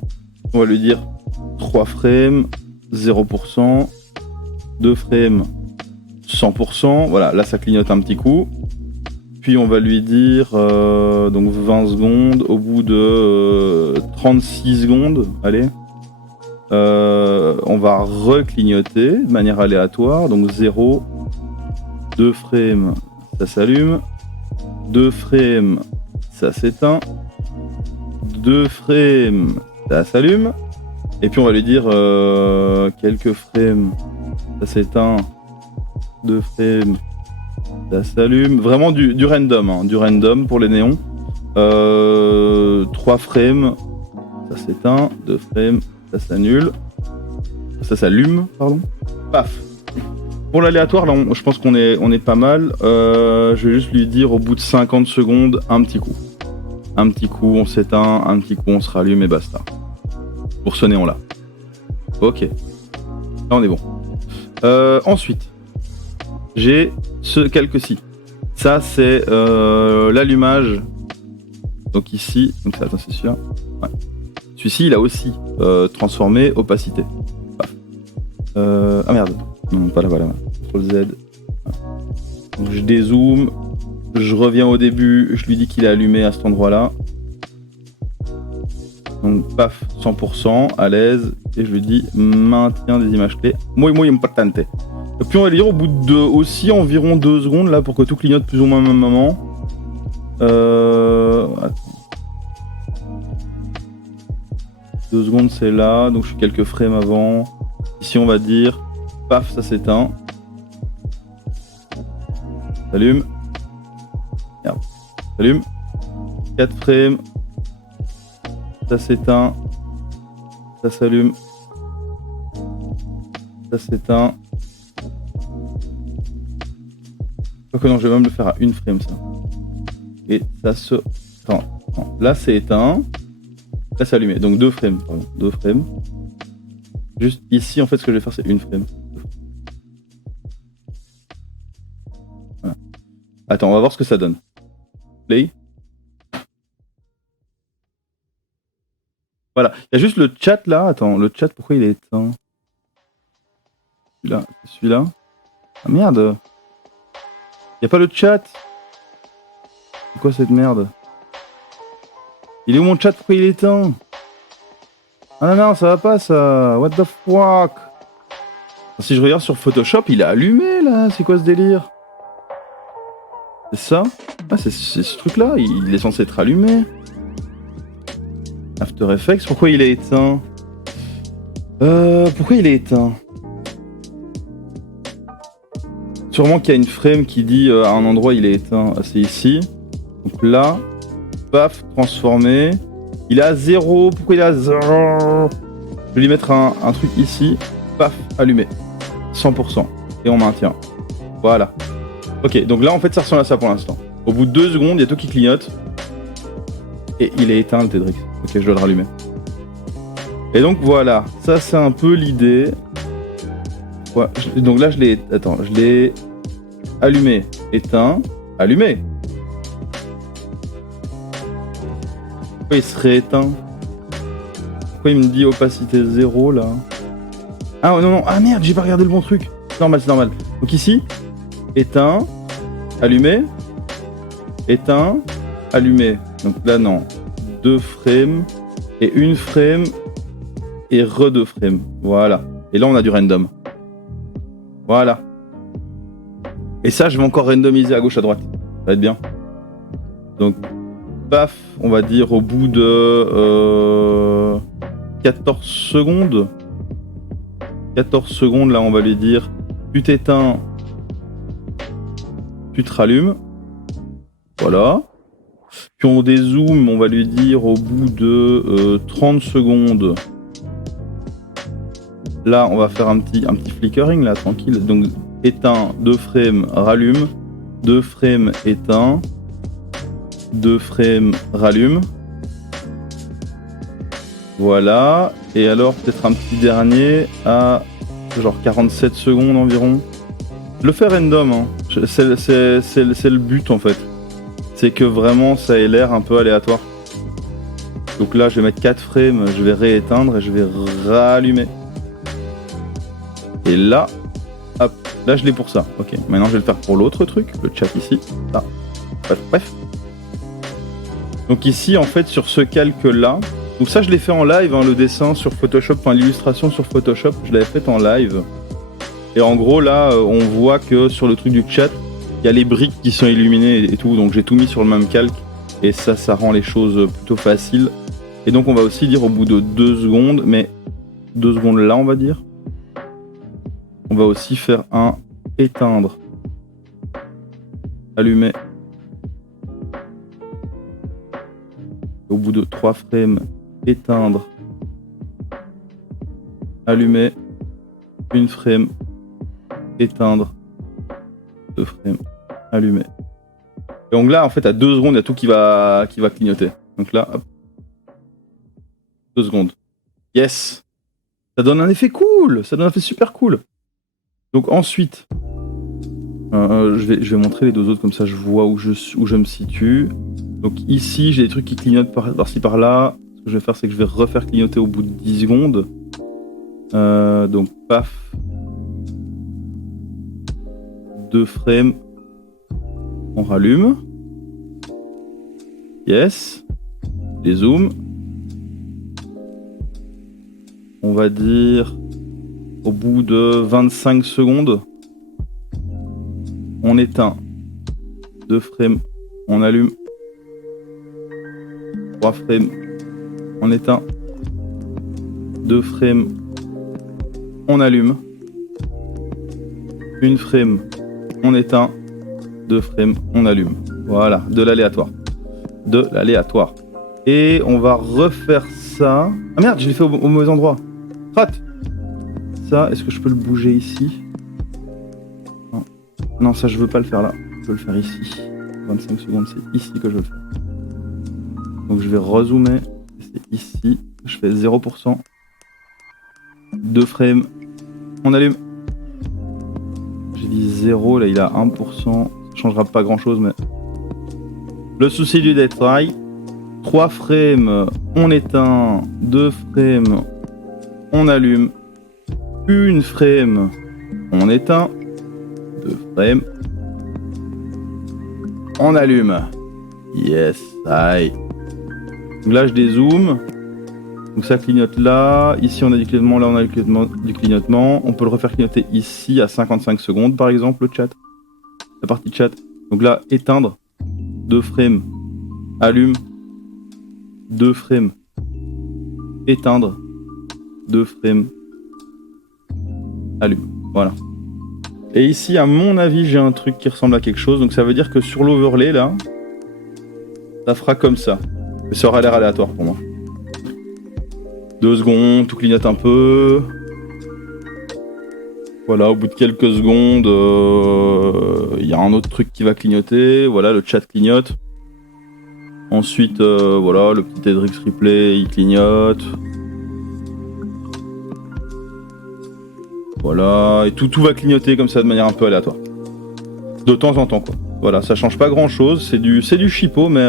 On va lui dire 3 frames, 0%, 2 frames, 100%. Voilà, là, ça clignote un petit coup. Puis on va lui dire donc 20 secondes, au bout de 36 secondes, allez, on va reclignoter de manière aléatoire, donc 0, 2 frames, ça s'allume, 2 frames, ça s'éteint, 2 frames, ça s'allume, et puis on va lui dire quelques frames, ça s'éteint, 2 frames, ça s'allume, vraiment du random, hein, du random pour les néons. 3 frames, ça s'éteint, 2 frames, ça s'annule, ça s'allume, pardon. Paf. Pour l'aléatoire, là, je pense qu'on est pas mal. Je vais juste lui dire au bout de 50 secondes, un petit coup. Un petit coup, on s'éteint, un petit coup, on se rallume et basta. Pour ce néon-là. Ok. Là, on est bon. Ensuite. j'ai ce calque-ci. Ça, c'est l'allumage. Donc ici, donc attends, c'est celui-là. Ouais. Celui-ci, il a aussi transformé opacité. Ah merde. Non, pas là, voilà. CTRL Z. Donc je dézoome. Je reviens au début. Je lui dis qu'il est allumé à cet endroit-là. Donc paf, 100%, à l'aise. Et je lui dis maintien des images clés. Muy importante. Et puis on va dire au bout de aussi environ 2 secondes là pour que tout clignote plus ou moins au même moment. Attends. 2 secondes c'est là, donc je suis quelques frames avant. Ici on va dire, paf, ça s'éteint. S'allume. Merde. S'allume. 4 frames. Ça s'éteint. Ça s'allume. Ça s'éteint. Que non, je vais même le faire à une frame ça. Et ça se... Attends, non. Là c'est éteint. Là c'est allumé. Donc 2 frames, pardon. 2 frames. Juste ici en fait ce que je vais faire c'est une frame. Voilà. Attends, on va voir ce que ça donne. Play. Voilà. Il y a juste le chat là. Attends, le chat pourquoi il est éteint? Celui-là. Celui-là. Ah merde. Y'a pas le chat. C'est quoi cette merde? Il est où mon chat? Pourquoi il est éteint? Ah non, ça va pas ça. What the fuck? Si je regarde sur Photoshop, il est allumé là. C'est quoi ce délire? C'est ça? Ah, c'est ce truc là. Il est censé être allumé. After Effects, pourquoi il est éteint? Pourquoi il est éteint? Sûrement qu'il y a une frame qui dit à un endroit il est éteint. Ah, c'est ici. Donc là, paf, transformé. Il est à 0. Pourquoi il est à 0? Je vais lui mettre un truc ici. Paf, allumé. 100%. Et on maintient. Voilà. Ok, donc là en fait ça ressemble à ça pour l'instant. Au bout de 2 secondes, il y a tout qui clignote. Et il est éteint le Tedrix. Ok, je dois le rallumer. Et donc voilà, ça c'est un peu l'idée. Ouais, donc là je l'ai... Attends, je l'ai allumé, éteint, allumé. Pourquoi il serait éteint? Pourquoi il me dit opacité 0 là? Ah non, non, ah merde, j'ai pas regardé le bon truc. C'est normal, c'est normal. Donc ici, éteint, allumé, éteint, allumé. Donc là non, 2 frames et une frame et re 2 frames. Voilà. Et là on a du random. Voilà. Et ça je vais encore randomiser à gauche à droite. Ça va être bien. Donc paf, on va dire au bout de 14 secondes. 14 secondes là on va lui dire tu t'éteins, tu te rallumes. Voilà. Puis on dézoome, on va lui dire au bout de 30 secondes. Là, on va faire un petit flickering, là, tranquille. Donc, éteint, 2 frames, rallume. 2 frames, éteint. 2 frames, rallume. Voilà. Et alors, peut-être un petit dernier à genre 47 secondes environ. Je le fais random, hein. C'est le but, en fait. C'est que vraiment, ça ait l'air un peu aléatoire. Donc là, je vais mettre 4 frames, je vais rééteindre et je vais rallumer. Et là, hop, là je l'ai pour ça. Ok, maintenant je vais le faire pour l'autre truc, le chat ici. Là. Bref. Donc ici, en fait, sur ce calque-là, donc ça je l'ai fait en live, hein, le dessin sur Photoshop, enfin l'illustration sur Photoshop, je l'avais faite en live. Et en gros, là, on voit que sur le truc du chat, il y a les briques qui sont illuminées et tout, donc j'ai tout mis sur le même calque. Et ça rend les choses plutôt faciles. Et donc on va aussi dire au bout de 2 secondes, mais 2 secondes là, on va dire. On va aussi faire un éteindre, allumer. Au bout de 3 frames, éteindre, allumer, une frame, éteindre, 2 frames, allumer. Et donc là, en fait, à 2 secondes, il y a tout qui va clignoter. Donc là, hop. 2 secondes. Yes! Ça donne un effet cool! Ça donne un effet super cool! Donc ensuite, Je vais montrer les deux autres, comme ça je vois où je me situe. Donc ici, j'ai des trucs qui clignotent par-ci par-là. Ce que je vais faire, c'est que je vais refaire clignoter au bout de 10 secondes. Donc paf. 2 frames. On rallume. Yes. Les zooms. On va dire au bout de 25 secondes. On éteint. 2 frames. On allume. 3 frames. On éteint. 2 frames. On allume. 1 frame. On éteint. 2 frames. On allume. Voilà, de l'aléatoire. De l'aléatoire. Et on va refaire ça. Ah merde, je l'ai fait au mauvais endroit. Rate. Ça, est-ce que je peux le bouger ici? Non. Non, ça je veux pas le faire là. Je veux le faire ici. 25 secondes, c'est ici que je veux le faire. Donc je vais rezoomer. C'est ici. Je fais 0%. 2 frames. On allume. J'ai dit 0, là il a 1%. Ça changera pas grand chose, mais. Le souci du dead try. 3 frames. On éteint. 2 frames. On allume. 1 frame. On éteint. 2 frames. On allume. Yes, aïe. Donc là je dézoome. Donc ça clignote là. Ici on a du clignotement, là on a du clignotement. On peut le refaire clignoter ici à 55 secondes par exemple, le chat. La partie chat. Donc là, éteindre. 2 frames. Allume. 2 frames. Éteindre. 2 frames. Allume. Voilà. Et ici, à mon avis, j'ai un truc qui ressemble à quelque chose. Donc ça veut dire que sur l'overlay, là, ça fera comme ça. Mais ça aura l'air aléatoire pour moi. 2 secondes, tout clignote un peu. Voilà, au bout de quelques secondes, il y a un autre truc qui va clignoter. Voilà, le chat clignote. Ensuite, voilà, le petit Edrix replay, il clignote. Voilà, et tout va clignoter comme ça de manière un peu aléatoire. De temps en temps, quoi. Voilà, ça change pas grand chose, c'est du chipot, mais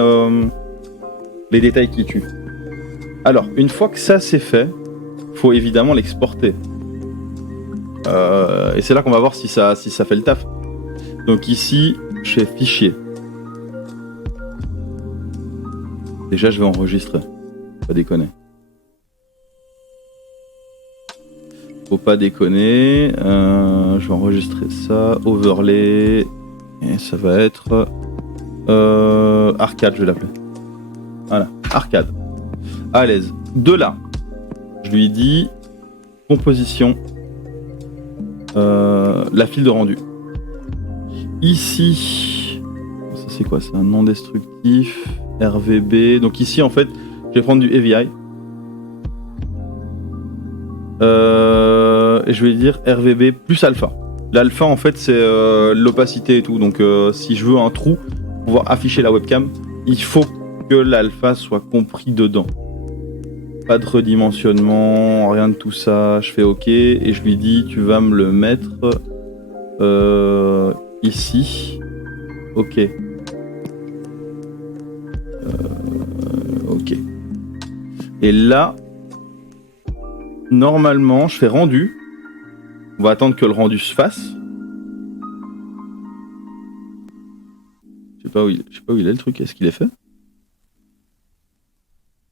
les détails qui tuent. Alors, une fois que ça c'est fait, faut évidemment l'exporter. Et c'est là qu'on va voir si ça fait le taf. Donc ici, je fais fichier. Déjà, je vais enregistrer. Pas déconner. Faut pas déconner. Je vais enregistrer ça. Overlay. Et ça va être... arcade, je vais l'appeler. Voilà, arcade. À l'aise. De là, je lui dis... composition. La file de rendu. Ici... ça c'est quoi? C'est un non destructif. RVB. Donc ici, en fait, je vais prendre du AVI. Et je vais dire RVB plus alpha. L'alpha en fait c'est l'opacité et tout, donc si je veux un trou pour pouvoir afficher la webcam, il faut que l'alpha soit compris dedans. Pas de redimensionnement, rien de tout ça, je fais OK et je lui dis tu vas me le mettre ici. OK. OK. Et là, normalement, je fais rendu. On va attendre que le rendu se fasse. Je sais pas où il est le truc. Est-ce qu'il est fait?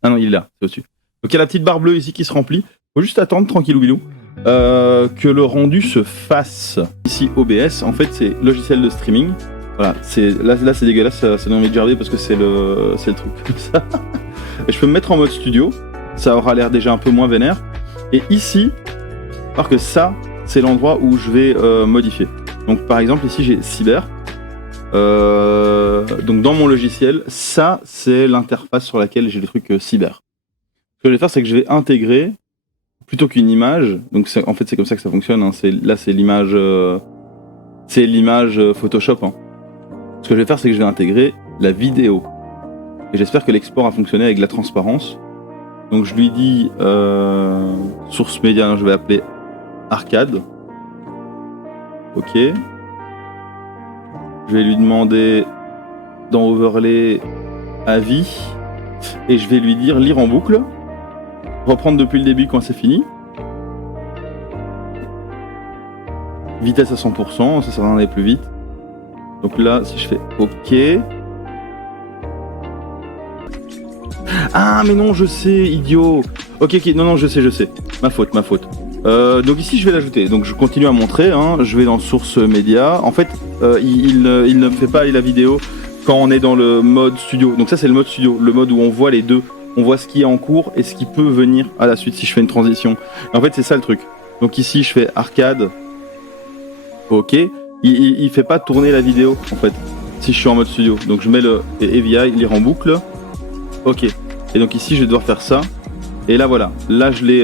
Ah non, il est là, c'est au-dessus. Donc il y a la petite barre bleue ici qui se remplit. Faut juste attendre tranquillou bilou que le rendu se fasse. Ici OBS, en fait c'est logiciel de streaming. Voilà, là c'est dégueulasse, ça donne envie de gerber parce que c'est le truc comme ça. Et je peux me mettre en mode studio. Ça aura l'air déjà un peu moins vénère. Et ici, alors que ça, c'est l'endroit où je vais modifier. Donc par exemple ici j'ai cyber. Donc dans mon logiciel, ça c'est l'interface sur laquelle j'ai le truc cyber. Ce que je vais faire, c'est que je vais intégrer plutôt qu'une image. Donc en fait c'est comme ça que ça fonctionne. Hein. Là c'est l'image, Photoshop. Hein. Ce que je vais faire, c'est que je vais intégrer la vidéo. Et j'espère que l'export a fonctionné avec la transparence. Donc je lui dis source média, je vais appeler arcade. OK. Je vais lui demander dans overlay avis et je vais lui dire lire en boucle. Reprendre depuis le début quand c'est fini. Vitesse à 100%, ça sert à rien d'aller plus vite. Donc là, si je fais OK. Ah mais non, je sais, idiot. Ok, non, je sais. Ma faute. Donc ici, je vais l'ajouter. Donc je continue à montrer. Hein. Je vais dans source média. En fait, il ne fait pas la vidéo quand on est dans le mode studio. Donc ça, c'est le mode studio, le mode où on voit les deux. On voit ce qui est en cours et ce qui peut venir à la suite si je fais une transition. Et en fait, c'est ça le truc. Donc ici, je fais arcade. Ok. Il fait pas tourner la vidéo, en fait, si je suis en mode studio. Donc je mets le AVI, lire en boucle. Ok. Et donc ici, je vais devoir faire ça. Et là, voilà. Là, je l'ai.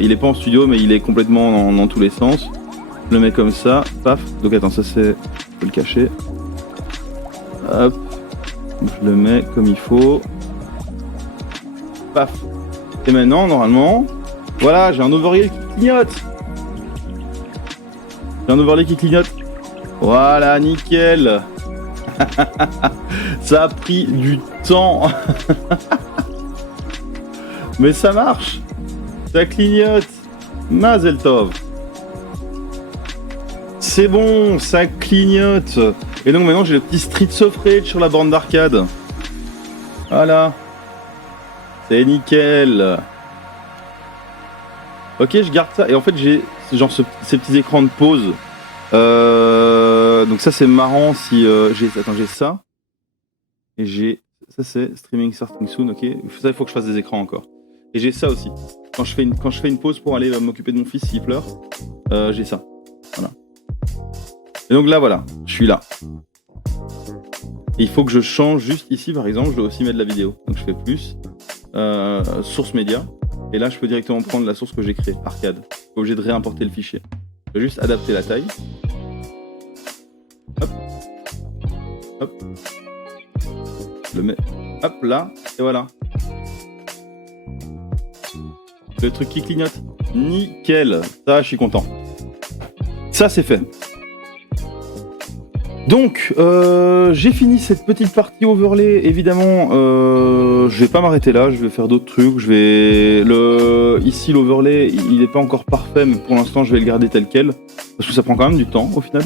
Il est pas en studio, mais il est complètement dans tous les sens. Je le mets comme ça. Paf. Donc attends, ça c'est. Je peux le cacher. Hop. Je le mets comme il faut. Paf. Et maintenant, normalement, voilà, j'ai un overlay qui clignote. Voilà, nickel. Ça a pris du temps. Mais ça marche. Ça clignote. Mazel tov. C'est bon, ça clignote. Et donc maintenant j'ai le petit Streets of Rage sur la borne d'arcade. Voilà. C'est nickel. Ok, je garde ça. Et en fait j'ai genre ces petits écrans de pause. Donc ça c'est marrant si j'ai ça. Et j'ai... Ça c'est streaming starting soon, ok. Ça il faut que je fasse des écrans encore. Et j'ai ça aussi. Quand je fais une pause pour aller m'occuper de mon fils s'il pleure, j'ai ça. Voilà. Et donc là voilà, je suis là. Et il faut que je change juste ici par exemple, je dois aussi mettre de la vidéo. Donc je fais plus. Source média. Et là je peux directement prendre la source que j'ai créée, arcade. Je suis pas obligé de réimporter le fichier. Je vais juste adapter la taille. Hop. Hop. Je le mets. Hop là. Et voilà. Le truc qui clignote. Nickel. Ça, je suis content. Ça, c'est fait. Donc, j'ai fini cette petite partie overlay. Évidemment, je vais pas m'arrêter là. Je vais faire d'autres trucs. Ici, l'overlay, il n'est pas encore parfait, mais pour l'instant, je vais le garder tel quel. Parce que ça prend quand même du temps, au final.